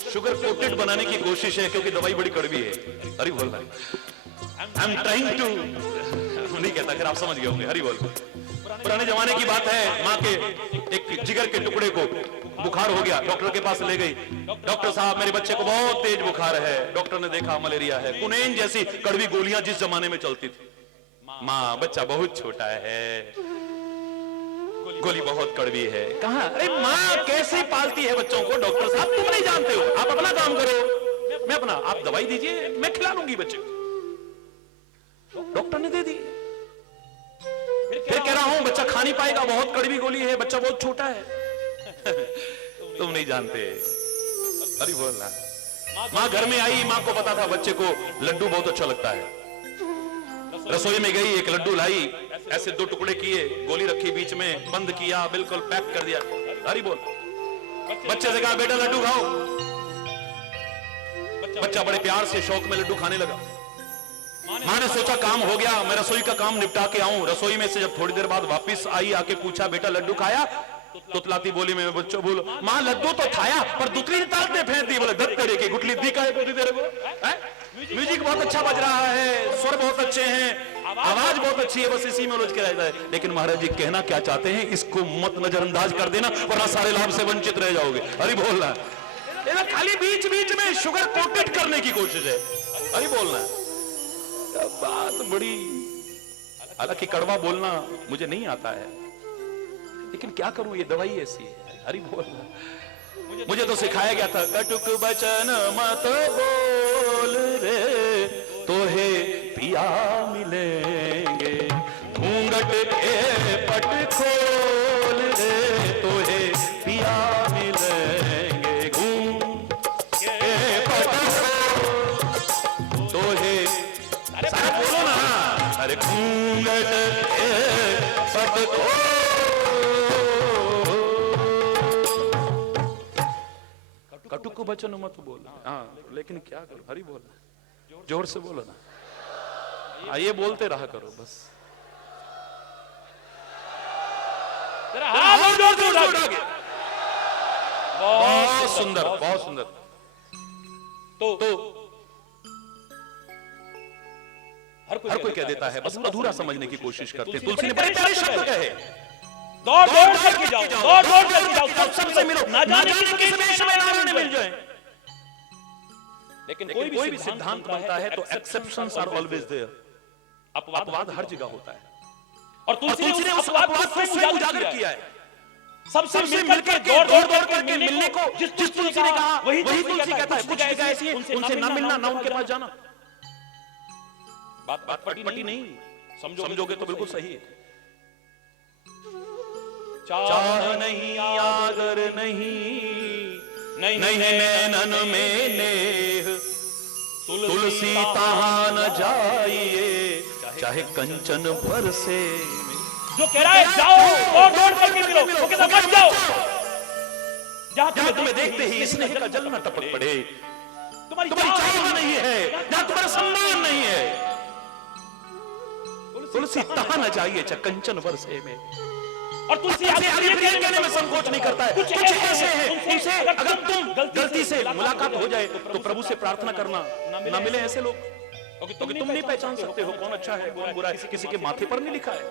शुगर कोटेड बनाने की कोशिश है, क्योंकि दवाई बड़ी कड़वी है। हरि बोल भाई, आई एम ट्राइंग टू, नहीं कहता, फिर आप समझ गए होंगे। हरि बोल। पुराने जमाने की बात है, माँ के एक जिगर के टुकड़े को बुखार हो गया, डॉक्टर के पास ले गई। डॉक्टर साहब, मेरे बच्चे को बहुत तेज बुखार है। डॉक्टर ने देखा मलेरिया है। कुनेन जैसी कड़वी गोलियां जिस जमाने में चलती थी। माँ, बच्चा बहुत छोटा है, गोली बहुत कड़वी है। कहा, अरे माँ कैसे पालती है बच्चों को? डॉक्टर साहब, तुम नहीं जानते हो, आप अपना काम करो, मैं अपना, आप दवाई दीजिए, मैं खिला लूंगी बच्चे को। डॉक्टर ने दे दी। फिर कह रहा हूं बच्चा खा नहीं पाएगा, बहुत कड़वी गोली है, बच्चा बहुत छोटा है। तुम नहीं जानते। अरे बोलना। माँ घर में आई, माँ को पता था बच्चे को लड्डू बहुत अच्छा लगता है। रसोई में गई, एक लड्डू लाई, ऐसे दो टुकड़े किए, गोली रखी बीच में, बंद किया, बिल्कुल पैक कर दिया। हरी बोल। बच्चे से कहा, बेटा लड्डू खाओ। बच्चा बड़े प्यार से शौक में लड्डू खाने लगा। माँ ने सोचा काम हो गया, मैं रसोई का काम निपटा के आऊं। रसोई में से जब थोड़ी देर बाद वापस आई, आके पूछा, बेटा लड्डू खाया? तुतलाती बोली में बच्चों बोलो, माँ लड्डू तो खाया, पर दुतली निकाल दे फेंक दी। बोले, दत्त तेरे की गुटली दी का है तेरे को? म्यूजिक बहुत अच्छा बज रहा है, स्वर बहुत अच्छे हैं, आवाज बहुत अच्छी है, बस इसी में उलझ के रहता है। लेकिन महाराज जी कहना क्या चाहते हैं, इसको मत नजरअंदाज कर देना, वरना सारे लाभ से वंचित रह जाओगे। अरे बोलना, खाली बीच बीच में शुगर कोटेड करने की कोशिश है। अरे बोलना, बात बड़ी, हालांकि कड़वा बोलना मुझे नहीं आता है, लेकिन क्या करूं, ये दवाई ऐसी है। हरि बोल। मुझे तो सिखाया गया था, कटुक बचन मत बोल रे, तोहे पिया मिलेंगे, घूंघट के पट खोल रे, तोहे पिया मिलेंगे, घूंघट के पट तोहे, अरे बोलो ना, अरे घूंघट के पट खोल। कटुक बचन मत बोल। हाँ, लेकिन क्या करो, हरि बोल, जोर से बोलो ना। ये बोलते रहा करो बस। बहुत सुंदर, बहुत सुंदर। तो हर कोई कह देता है, बस अधूरा समझने की कोशिश करते हैं। तुलसी ने बड़े प्यारे शब्द कहे, दौड़ दौड़ करके जाओ, दौड़ दौड़ करके जाओ, सबसे मिलो, ना जाने किस वेश में नारायण मिल जाए। लेकिन कोई भी सिद्धांत बनता है तो एक्सेप्शंस आर ऑलवेज देयर। अपवाद हर जगह होता है, और तुलसी ने उस अपवाद को स्वयं उजागर किया है। सबसे मिलकर दौड़ दौड़ करके मिलने को जिस तुलसी ने कहा, वही तुलसी कहता है। कुछ जगह ऐसी है, उनसे ना मिलना, ना उनके पास जाना। बात पटी नहीं, समझोगे तो बिल्कुल सही है। चाह नहीं, आदर नहीं, नहीं नैनन में नेह, तुलसी तहाँ न जाइए, चाहे कंचन बरसे। जो कह रहा है जाओ और दौड़ करके मिलो, वो कहता मत जाओ। जहाँ तुम्हें देखते ही स्नेह का जल न टपक पड़े, तुम्हारी चाह नहीं है, जहाँ तुम्हारा सम्मान नहीं है। तुलसी तहाँ न जाइए, चाहे कंचन बरसे में। और तुलसी आगे कहने में संकोच नहीं करता है। कुछ ऐसे हैं उनसे अगर तुम गलती से मुलाकात हो जाए तो प्रभु से प्रार्थना करना, ना मिले ऐसे लोग, क्योंकि तुम नहीं पहचान सकते हो कौन अच्छा है कौन बुरा है। किसी के माथे पर नहीं लिखा है।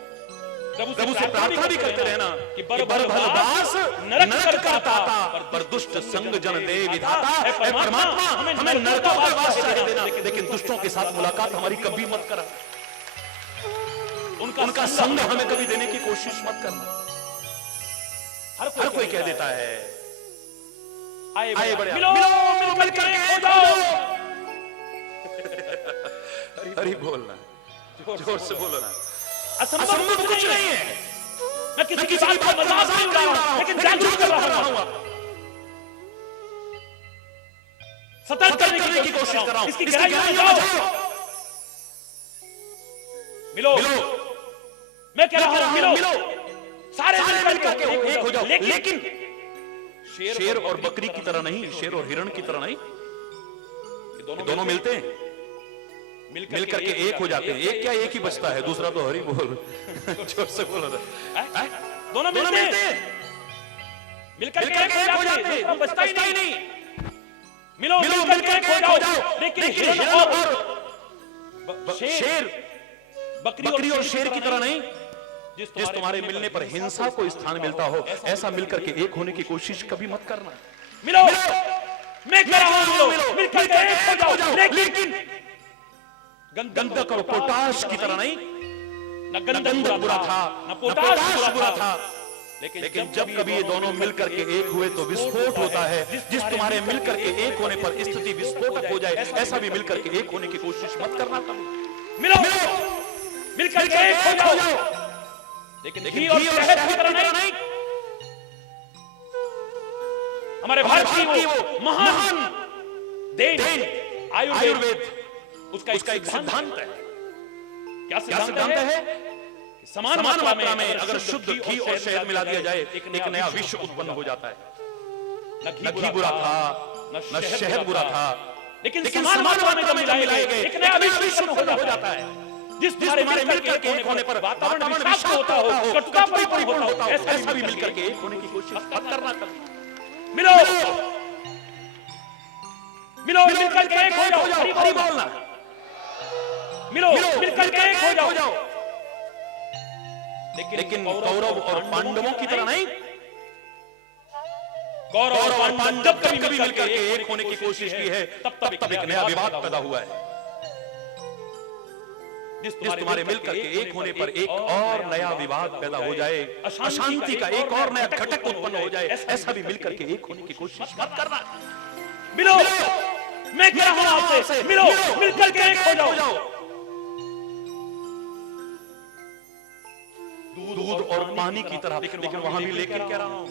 प्रभु से प्रार्थना भी करते रहना कि बर भलवास नरक का ताता, पर दुष्ट संग जन दे विधाता। है परमात्मा, हमें नरकों का वास चाहे देना, लेकिन दुष्टों के साथ मुलाकात हमारी कभी मत करा। उनका संग हमें कभी देने की कोशिश मत करना। हर कोई कह देता है आए बड़े मिलो मिलकर हो जाओ। हरि बोलना, जोर से बोलो ना। असंभव कुछ नहीं है। मैं किसी की बात का मजाक नहीं उड़ा रहा हूं, लेकिन जागरूक कर रहा हूं, सतर्क करने की कोशिश कर रहा हूं। इसकी गहराई में जाओ। मिलो, मैं कह रहा हूं मिलो, सारे मिलकर के एक हो जाओ। लेकिन शेर और बकरी की तरह नहीं, शेर और हिरण की तरह नहीं। दोनों मिलते हैं, मिलकर के एक हो जाते हैं। एक क्या एक ही बचता है, दूसरा तो हरि बोल। जोर से बोलो ना। दोनों मिलते हैं, मिलकर के एक हो जाते हैं, दूसरा बचता ही नहीं। मिलो मिलकर के एक हो जाओ। लेकिन हिरण और शेर, बकरी और शेर की तरह नहीं, जिस तुम्हारे मिलने पर हिंसा को स्थान मिलता हो, ऐसा मिलकर के एक होने की कोशिश कभी मत करना। मिलो, मैं कह रहा हूं मिलो, मिलकर के एक हो जाओ। लेकिन गंधक और पोटाश की तरह नहीं। न गंधक बुरा था, न पोटाश बुरा था, लेकिन जब कभी ये दोनों मिलकर के एक हुए तो विस्फोट होता है। जिस तुम्हारे मिलकर के एक होने पर स्थिति विस्फोटक हो जाए, ऐसा भी मिलकर के एक होने की कोशिश मत करना कभी। मिलो, मिलकर के एक हो जाओ। लेकिन घी और शहद की तरह नहीं। हमारे भारत की वो महान देन आयुर्वेद, उसका एक सिद्धांत है। क्या सिद्धांत है? समान मात्रा में अगर शुद्ध घी और शहद मिला दिया जाए, एक नया विश्व उत्पन्न हो जाता है। न घी बुरा था, न शहद बुरा था, लेकिन समान मात्रा में जब मिलाए गए एक नया विश्व उत्पन्न हो जाता है। जिस तुम्हारे मिलकर के एक होने पर वातावरण विषाक्त होता हो, कटुता परिपूर्ण होता हो, ऐसा भी मिलकर के एक होने की कोशिश मत करना कभी। मिलो, मिलो मिलकर के एक हो जाओ। हरि बोलना। मिलो मिलकर के एक हो जाओ। लेकिन कौरव और पांडवों की तरह नहीं। कौरव और पांडव जब कभी मिलकर के एक होने की कोशिश की है, तब एक नया विवाद पैदा हुआ है। जिस तुम्हारे मिलकर के एक होने पर एक और नया विवाद पैदा हो जाए, अशांति का एक और नया घटक उत्पन्न हो जाए, ऐसा भी मिलकर के एक होने की कोशिश मत करना। मिलो, मैं कह रहा हूं आपसे, मिलो मिलकर के एक हो जाओ। दूध और पानी की तरह, लेकिन वहां भी लेकर कह रहा हूं,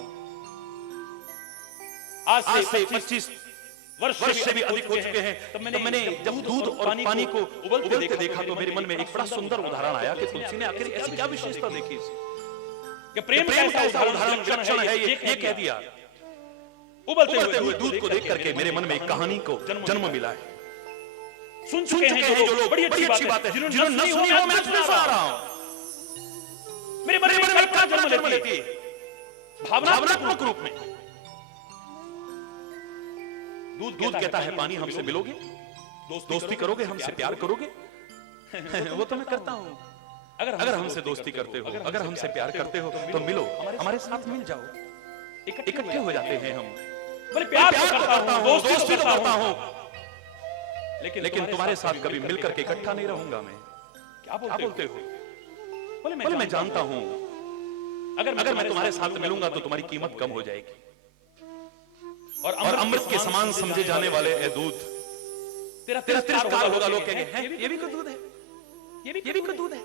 आज से 25 वर्ष से भी अधिक हो चुके हैं, तब मैंने जब दूध और पानी को उबलते देखा तो मेरे मन में एक बड़ा सुंदर उदाहरण आया कि तुलसी ने आखिर ऐसी क्या विशेषता देखी कि प्रेम का ऐसा उदाहरण लक्षण है ये कह दिया। उबलते हुए दूध को देख करके मेरे मन में एक कहानी को जन्म मिला है। सुन चुके हैं जो लोग, बड़ी अच्छी बात है। जिन्होंने न सुनी हो, मैं सुना रहा हूं। मेरे मन में कल्पना जन्म लेती है भावनात्मक रूप में। दूध कहता है पानी हमसे मिलोगे, दोस्ती करोगे, हमसे प्यार करोगे। वो तो मैं करता हूं। अगर हमसे दोस्ती करते हो, अगर हमसे प्यार करते हो तो मिलो, हमारे साथ मिल जाओ। इकट्ठे हो जाते हैं हम। बोले प्यार तो करता हूं, दोस्ती तो करता हूं, लेकिन तुम्हारे साथ कभी मिलकर के इकट्ठा नहीं रहूंगा मैं। क्या बोलते हो? बोले मैं जानता हूं, अगर मैं तुम्हारे साथ मिलूंगा तो तुम्हारी कीमत कम हो जाएगी। और अमृत के समान समझे जाने वाले है दूध, तेरा तिरस्कार होगा। लोग कहेंगे हैं ये भी दूध है, ये भी दूध है।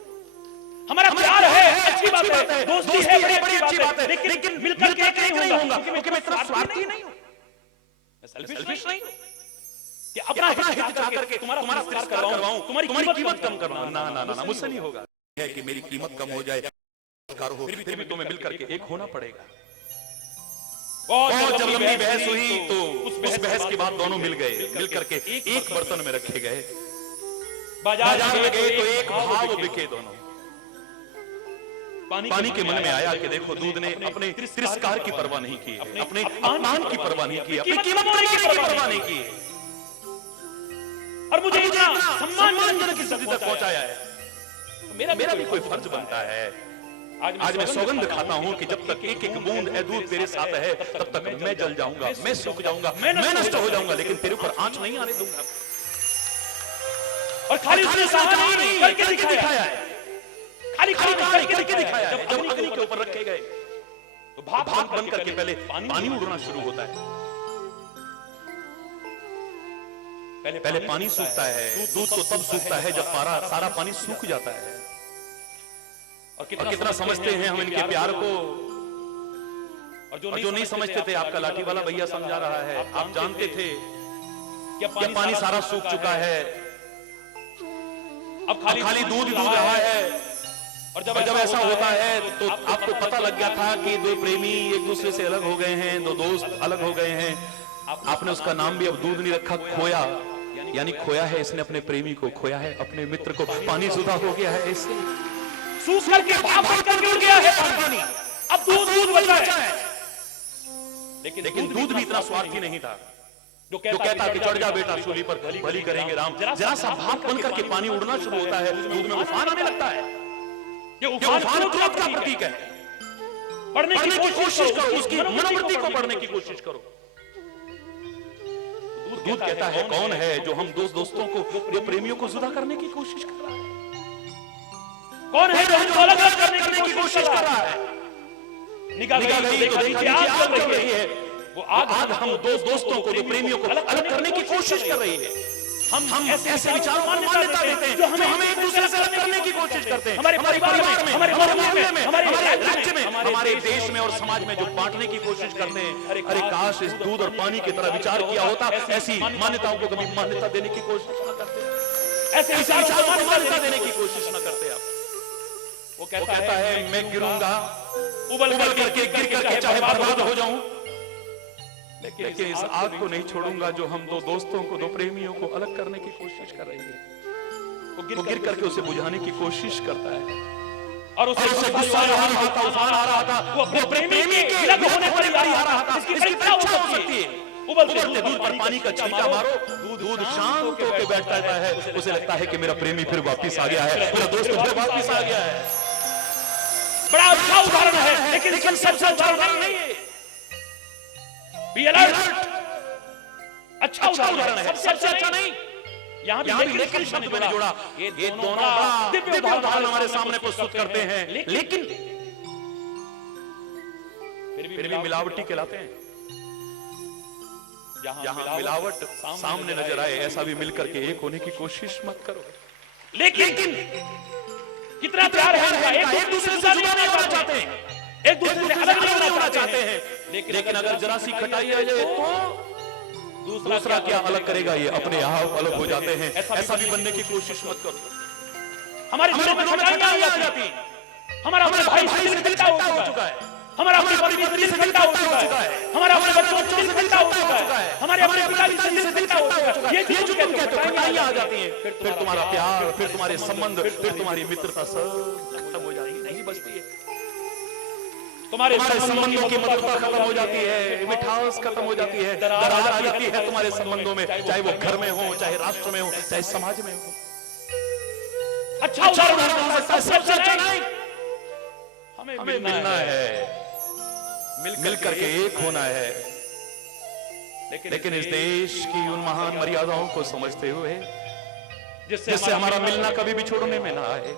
हमारा प्यार है, अच्छी बात है, दोस्ती है, बड़ी अच्छी बात है, लेकिन मिलकर के एक नहीं होऊंगा, क्योंकि मैं इतना स्वार्थी नहीं हूं, मैं सेल्फिश नहीं हूं। कि अपना हित चाह करके तुम्हारा तिरस्कार करवाऊं, तुम्हारी कीमत कम करवाऊं। ना ना ना, मुझसे नहीं होगा। है कि मेरी कीमत कम हो जाए, हो फिर भी तुम्हें मिल करके एक होना पड़ेगा। और जब लंबी बहस हुई तो उस बहस के बाद दोनों मिल गए, मिल करके एक बर्तन में रखे गए। बाजार में गए तो एक भाव बिके दोनों। पानी के मन में आया कि देखो, दूध ने अपने तिरस्कार की परवाह नहीं की, अपने अपमान की परवाह नहीं की, अपनी कीमत की परवाह नहीं की, और मुझे इतना सम्मानजनक स्थिति तक पहुंचाया है। मेरा भी कोई फर्ज बनता है। आज मैं सौगंध खाता हूं कि जब तक एक एक बूंद ए दूध तेरे साथ है, तब तक मैं जल जाऊंगा, मैं सूख जाऊंगा, मैं नष्ट हो जाऊंगा, लेकिन तेरे ऊपर आंच नहीं आने दूंगा। और खाली उसने सहा नहीं करके दिखाया है, खाली करके दिखाया है। जब अग्नि के ऊपर रखे गए तो भाप बन करके पहले पानी उड़ना शुरू होता है। पहले पानी सूखता है, दूध तो तब सूखता है जब सारा पानी सूख जाता है। और कितना समझते हैं हम इनके प्यार को, और जो नहीं समझते थे, आपका लाठी वाला भैया समझा रहा है, आप जानते थे कि पानी सारा सूख चुका है, अब खाली दूध रहा है। और जब ऐसा होता है तो आपको पता लग गया था कि दो प्रेमी एक दूसरे से अलग हो गए हैं, दो दोस्त अलग हो गए हैं। आपने उसका नाम भी अब दूध नहीं रखा, खोया, यानी खोया है इसने अपने प्रेमी को, खोया है अपने मित्र को। पानी जुदा हो गया है, इससे सूख करके भाप बनकर उड़ गया है पानी। अब दूध बचा है, लेकिन दूध भी इतना स्वार्थी नहीं था जो कहता कि चढ़ जा बेटा सूली पर, भली करेंगे राम। जरा सा भाप बनकर के पानी उड़ना शुरू होता है, दूध में उफान आने लगता है। ये उफान क्रोध का प्रतीक है। पढ़ने की कोशिश करो, उसकी मनोवृत्ति को पढ़ने की कोशिश करो। दूध कहता है कौन है जो हम दोस्तों को, जो प्रेमियों को जुदा करने की कोशिश कर रहा है? कौन है जो हमको अलग करने की कोशिश कर रहा है? निगाह गई तो देखी आग जल रही है। वो आग हम दोस्तों को, जो प्रेमियों को अलग करने की कोशिश कर रही है। हम ऐसे विचारों को मान्यता देते हैं जो हमें एक दूसरे से अलग करने की कोशिश करते हैं। हमारे परिवार में, हमारे मोहल्ले में, हमारे राज्य में, हमारे देश में और समाज में जो बांटने की कोशिश करते हैं। अरे काश इस दूध और पानी की तरह विचार किया होता, ऐसी मान्यताओं को कभी मान्यता देने की कोशिश न करते, ऐसे विचारों को मान्यता देने की कोशिश न करते आप। वो कहता है मैं गिरूंगा, उबल करके गिर करके चाहे बर्बाद हो जाऊं, लेकिन इस आग को नहीं छोड़ूंगा जो हम दो दोस्तों को, दो प्रेमियों को अलग करने की कोशिश कर रही है। वो गिर करके उसे बुझाने की कोशिश करता है, और उसे गुस्सा आ रहा था, उफान आ रहा था, वो अपने प्रेमी के अलग होने पर आ रहा था। इसकी परीक्षा हो सकती है। उबलते दूध पर पानी का छींटा मारो, दूध शांत होकर बैठता है। उसे लगता है कि मेरा प्रेमी फिर वापिस आ गया है, मेरा दोस्त फिर वापिस आ गया है। बड़ा अच्छा उदाहरण है, लेकिन सबसे उदाहरण नहीं है। बी अलर्ट, अच्छा उदाहरण है, सबसे अच्छा नहीं। यहाँ भी लेकिन शब्द मैंने जोड़ा। ये दोनों बड़ा दिव्य उदाहरण हमारे सामने प्रस्तुत करते हैं, लेकिन फिर भी मिलावटी कहलाते हैं। जहां मिलावट सामने नजर आए, ऐसा भी मिलकर के एक होने की कोशिश मत करो। लेकिन कितना प्यार है इनका, एक दूसरे से जुदा नहीं होना चाहते हैं, एक दूसरे से अलग नहीं होना चाहते हैं। लेकिन अगर जरा सी खटाई आ जाए तो दूसरा क्या अलग करेगा, ये अपने आप अलग हो जाते हैं। ऐसा भी बनने की कोशिश मत करो। हमारी खटाई आ जाती, हमारा अपने भाई से खिलता हो चुका है, हमारा अपने पत्नी से खिलता हो चुका है, हमारा अपने बच्चों से खिलता हो चुका है, हमारे अपने पिताजी से खिलता हो चुका है। ये जो तुम कहते हो खटाइयां आ जाती हैं, फिर तुम्हारा प्यार, फिर तुम्हारे संबंध, फिर तुम्हारी मित्रता सब खत्म हो जाती है, नहीं बचती है। तुम्हारे संबंधों की मधुरता खत्म हो जाती है, मिठास खत्म हो जाती है, दरार आ जाती है तुम्हारे संबंधों में, चाहे वो घर में हो, चाहे राष्ट्र में हो, चाहे समाज में हो। अच्छा उदाहरण सबसे अच्छा नहीं, हमें मिलना है, मिल करके एक होना है। लेकिन इस देश की उन महान मर्यादाओं को समझते हुए, जिससे हमारा मिलना कभी भी छोड़ने में ना आए,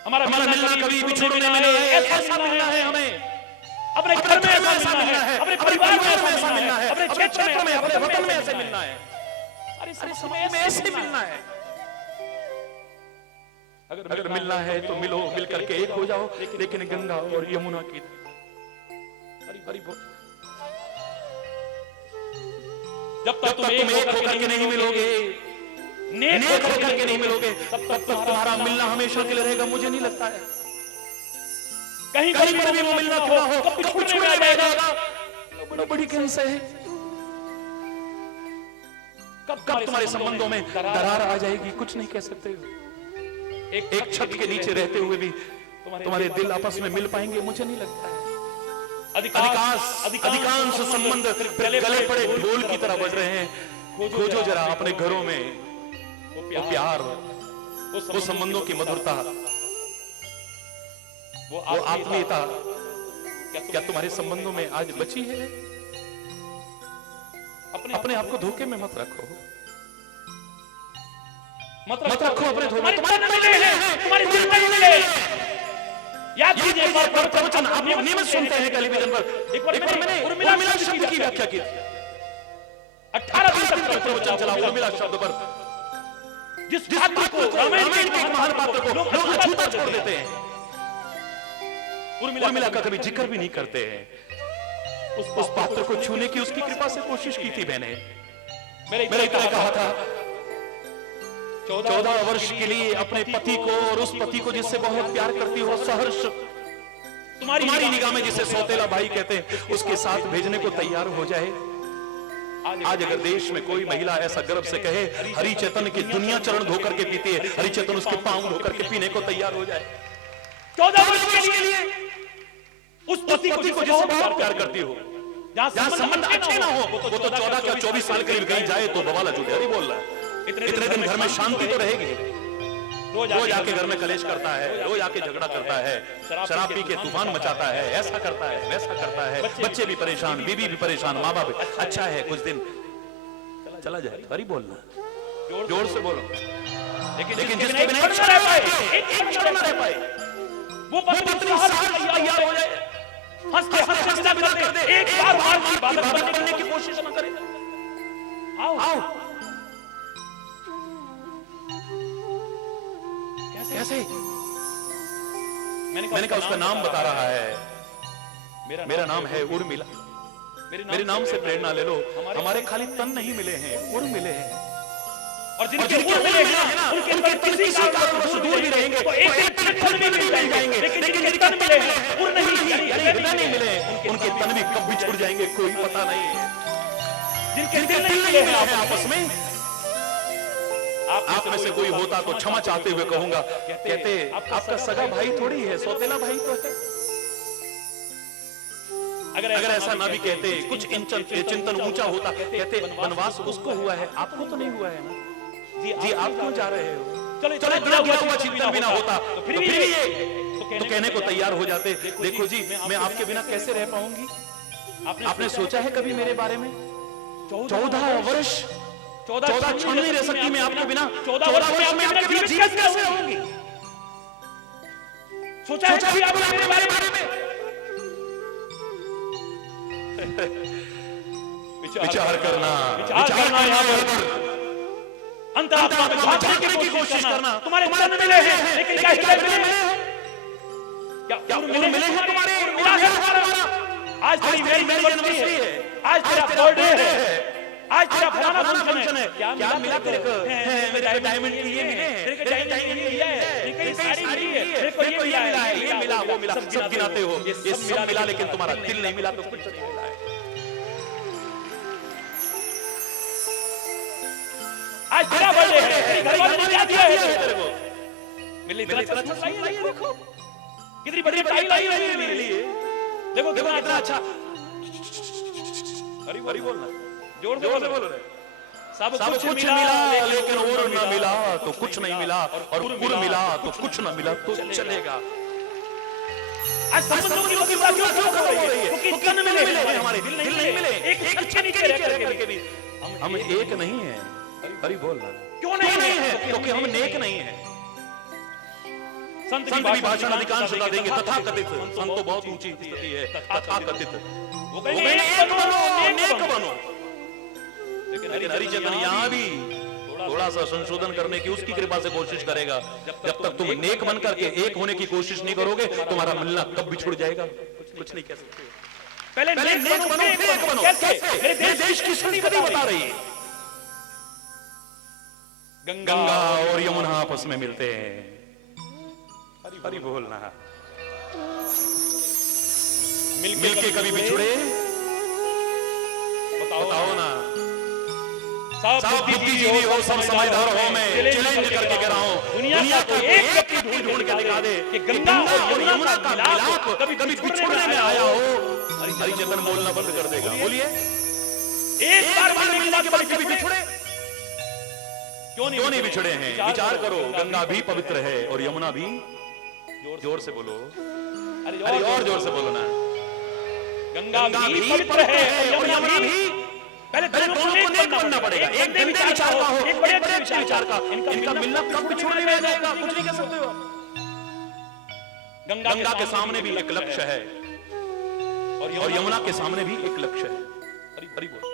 हमारा मिलना कभी भी छोड़ने में नहीं, ऐसा मिलना है हमें। अपने घर में ऐसा मिलना है, अपने परिवार में ऐसा मिलना है, अपने क्षेत्र में, अपने वतन में ऐसे मिलना है, अरे समय में ऐसे मिलना है। अगर मिलना है तो मिलो, मिल करके एक हो जाओ, लेकिन गंगा और यमुना की जब तक तुम एक होकर के नहीं मिलोगे, नेक होकर के नहीं मिलोगे, तब तक तुम्हारा मिलना हमेशा के लिए रहेगा। मुझे नहीं लगता है कहीं पर भी वो मिलना क्यों हो, कब छूटने में आ जाएगा। बड़ी कैंसर है, कब तुम्हारे संबंधों में दरार आ जाएगी, कुछ नहीं कह सकते हो। एक छत के नीचे रहते हुए भी तुम्हारे दिल आपस में मिल पाएंगे, मुझे नहीं लगता है। अधिकांश संबंध गले पड़े ढोल की तरह बज रहे हैं। खोजो जरा अपने घरों में वो प्यार, वो संबंधों की मधुरता, वो आत्मीयता, क्या तुम्हारे संबंधों में आज बची है? अपने आप को धोखे में मत रखो, मत रखो अपने धोखे। तुम्हारे दिल नहीं मिले। याद कीजिए एक बार प्रवचन आप नियमित सुनते हैं टेलीविजन पर। एक बार मैंने उर्मिला शब्द की व्याख्या की, 18 दिन तक प्रवचन चला उर्मिला शब्द पर। जिस पात्र को, रामायण के एक महान पात्र को लोग अछूता छोड़ देते हैं, उर्मिला का कभी जिक्र भी नहीं करते हैं। उस पात्र को छूने की उसकी कृपा से कोशिश की थी मैंने। मेरे इतना कहा था 14 वर्ष के लिए अपने पति को, और उस पति को जिससे बहुत प्यार करती हो, सहर्ष तुम्हारी निगाह में जिसे सौतेला भाई कहते हैं, उसके साथ भेजने को तैयार हो जाए। आज अगर देश में कोई महिला ऐसा गर्व से कहे हरि चैतन्य की दुनिया चरण धोकर के पीती है, हरि चैतन्य उसके पांव धोकर के पीने को तैयार हो जाए। 14 वर्ष के लिए उस पति को जिससे बहुत प्यार करती हो, जहां संबंध अच्छे ना हो, वो तो 14 क्या 24 साल के लिए कहीं जाए तो बवाला जुटे। अरे बोल रहा है इतने दिन घर में शांति तो रहेगी। रोज आके घर में कलेश करता है, रोज आके झगड़ा करता है, शराब पी के तूफान मचाता है, ऐसा करता है, वैसा करता है, बच्चे भी परेशान, बीवी भी परेशान, माँ बाप भी। अच्छा है कुछ दिन चला जाए। अरे बोलना, जोर से बोलो। लेकिन जिसके बिना एक क्षण न रह पाए, वो पत्नी तैयार हो जाए, हंसते हंसते विदा कर दे, एक बार की बात करने की कोशिश न करे। आओ कैसे? मैंने कहा उसका नाम बता रहा है। मेरा नाम है उर्मिला। मेरे नाम से प्रेरणा ले लो। हमारे खाली तन नहीं मिले हैं, उर मिले हैं। और जिनके उर मिले हैं ना, उनके तन किसी कारणवश दूर भी रहेंगे, तो एक तन भी मिल जाएंगे। लेकिन जिनके तन मिले हैं, उर नहीं मिले, उनके तन भी कब बिछुड़ जाएंगे कोई पता नहीं है। जिनके दिल नहीं मिले हैं आपस में, आप में से कोई होता तो क्षमा चाहते हुए कहूंगा, कहते आपका सगा भाई थोड़ी है, सौतेला भाई तो है। अगर ऐसा ना भी कहते, कुछ चिंतन ऊंचा होता, कहते वनवास उसको हुआ है, आपको तो नहीं हुआ है ना जी, आप क्यों जा रहे हो? चलो गिरा हुआ चिंतन भी ना होता तो फिर भी ये तो कहने को तैयार हो जाते। देखो जी, मैं आपके बिना कैसे रह पाऊंगी? आपने सोचा है कभी मेरे बारे में? 14 वर्ष 14 क्षण नहीं रह सकती मैं आपके बिना। 14 वर्ष में आपके बिना जीवित कैसे रहूंगी? सोचा है कभी आपने अपने बारे में? विचार करना यहाँ पर अंतरात्मा में झांकने की कोशिश करना। तुम्हारे तन मिले हैं, लेकिन क्या हृदय मिले हैं? क्या मिले हैं तुम्हारे? मिला है तुम्हारा। आज तेरी मेरी एनिवर्सरी है, आज तेरा बर्थडे है, आज तेरा फलाना फंक्शन है। क्या मिला तेरे को? मेरे डायमंड की ये मिले हैं, तेरे को डायमंड की ये है, तेरे को साड़ी मिली है, तेरे को ये मिला है, ये मिला, वो मिला, सब गिनाते हो। ये सब मिला, लेकिन तुम्हारा दिल नहीं मिला तो कुछ नहीं मिला है। आज तेरा बर्थडे है, तेरे घर वालों ने क्या दिया है तेरे को? मेरे लिए इतना अच्छा लाई है, देखो कितनी बड़ी मिठाई लाई है मेरे लिए, देखो कितना अच्छा। अरे बोलना, जोर से बोलो रे। सब कुछ मिला, लेकिन और ना मिला तो कुछ नहीं मिला, और कुल मिला तो कुछ ना मिला तो चलेगा। आज संबंधों की बात क्यों खत्म हो रही है? क्योंकि तन मिले हमारे, दिल नहीं मिले। एक अच्छे नीचे रह करके भी हम एक नहीं है। अरे बोलना, क्यों नहीं है? क्योंकि हम नेक नहीं है। संत की भाषण अधिकांशता देंगे तथाकथित। संत तो बहुत ऊंची स्थिति है, तथाकथित। वो कहेंगे नेक बनो। लेकिन हरि चैतन्य यहाँ भी थोड़ा सा संशोधन करने की उसकी कृपा से कोशिश करेगा। जब तक तुम नेक बनकर के एक होने की कोशिश नहीं करोगे, तुम्हारा मिलना कब बिछुड़ जाएगा कुछ नहीं कह सकते। पहले नेक बनो फिर एक बनो। कैसे? मेरे देश की संस्कृति बता रही है। गंगा और यमुना आपस में मिलते हैं। हरि बोलना। मिलके कभी बिछुड़े? बताओ ना। सब बुद्धिजीवी हो, सब समझदार हो, मैं चैलेंज करके कह रहा हूं, दुनिया का एक व्यक्ति ढूंढ के दिखा दे कि गंगा और यमुना का मिलाप कभी बिछुड़ने में आया हो। हरिचंदन बोलना बंद कर देगा। बोलिए। एक बार मिलने के बाद कभी बिछुड़े? क्यों नहीं बिछड़े हैं? विचार करो। गंगा भी पवित्र है और यमुना भी। जोर से बोलो। अरे और जोर से बोलो ना। गंगा भी पवित्र है और यमुना भी। पहले दोनों को नेक बनना पड़ेगा। एक नए विचार का हो, एक बड़े अच्छे विचार का। इनका मिलना कब बिछुड़ने में जाएगा? कुछ नहीं कह सकते हो। गंगा के सामने भी एक लक्ष्य है और यमुना के सामने भी एक लक्ष्य है। हरि बोल।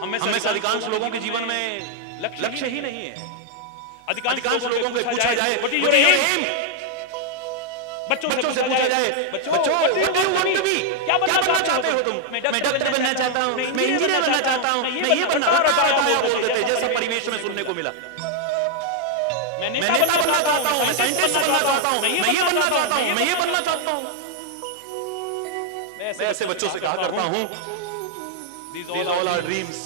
हम में से अधिकांश लोगों के जीवन में लक्ष्य ही नहीं है। अधिकांश लोगों को पूछा जाए बच्चों से पूछा जाए, बच्चों what do you want to be? क्या बनना चाहते हो तुम? मैं डॉक्टर बनना चाहता हूँ, मैं इंजीनियर बनना चाहता हूँ, मैं ये बनना बोल देते जैसा परिवेश में सुनने को मिला। मैं नेता बनना चाहता हूँ, मैं साइंटिस्ट बनना चाहता हूँ, मैं ये बनना चाहता हूँ, मैं ये बनना चाहता हूँ। मैं ऐसे बच्चों से कहा करता हूँ, These all are dreams.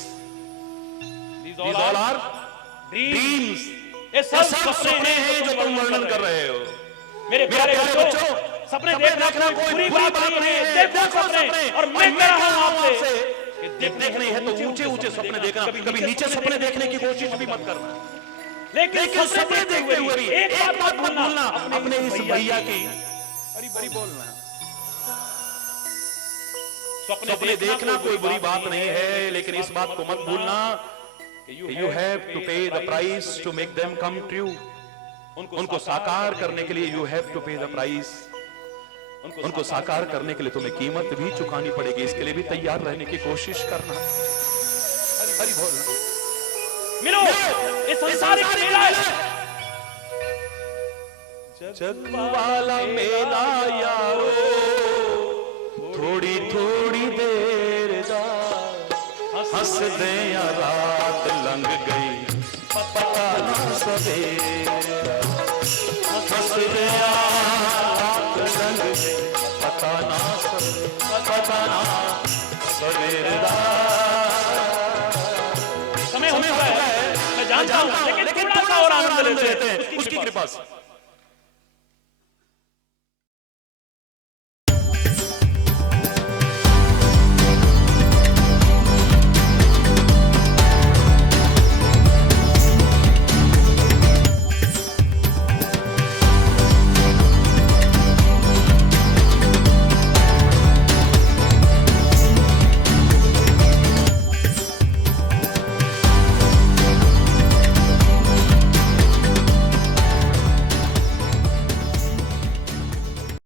These all are dreams. ये सब सपने हैं जो तुम वर्णन कर रहे हो। मेरे प्यारे बच्चों, सपने देखना कोई बुरी बात नहीं है। देखो सपने। और मैं कह रहा हूं आपसे कि देखने है तो ऊंचे ऊंचे सपने देखना, कभी नीचे सपने देखने की कोशिश भी मत करना। लेकिन सपने देखते हुए भी एक बात मत भूलना, अपने इस भैया की हरि बोलना। सपने देखना कोई बुरी बात नहीं है, लेकिन इस बात को मत भूलना कि you have to pay the price to make them come true. उनको साकार करने के लिए you have to pay the price. उनको साकार करने के लिए तुम्हें कीमत भी चुकानी पड़ेगी। इसके लिए भी तैयार रहने की कोशिश करना। हरि बोलना। मिलो, ये संसारिक मेला है। जग वाला मेला यारो, थोड़ी थोड़ी देर जा हंस दे या रात लंघ गई पता ना सवेरे। हंस दे या रात लंघ गई पता ना सवेरे। समय हो गया है, मैं जानता हूं, लेकिन थोड़ा सा और आनंद लेते हैं उसकी कृपा से।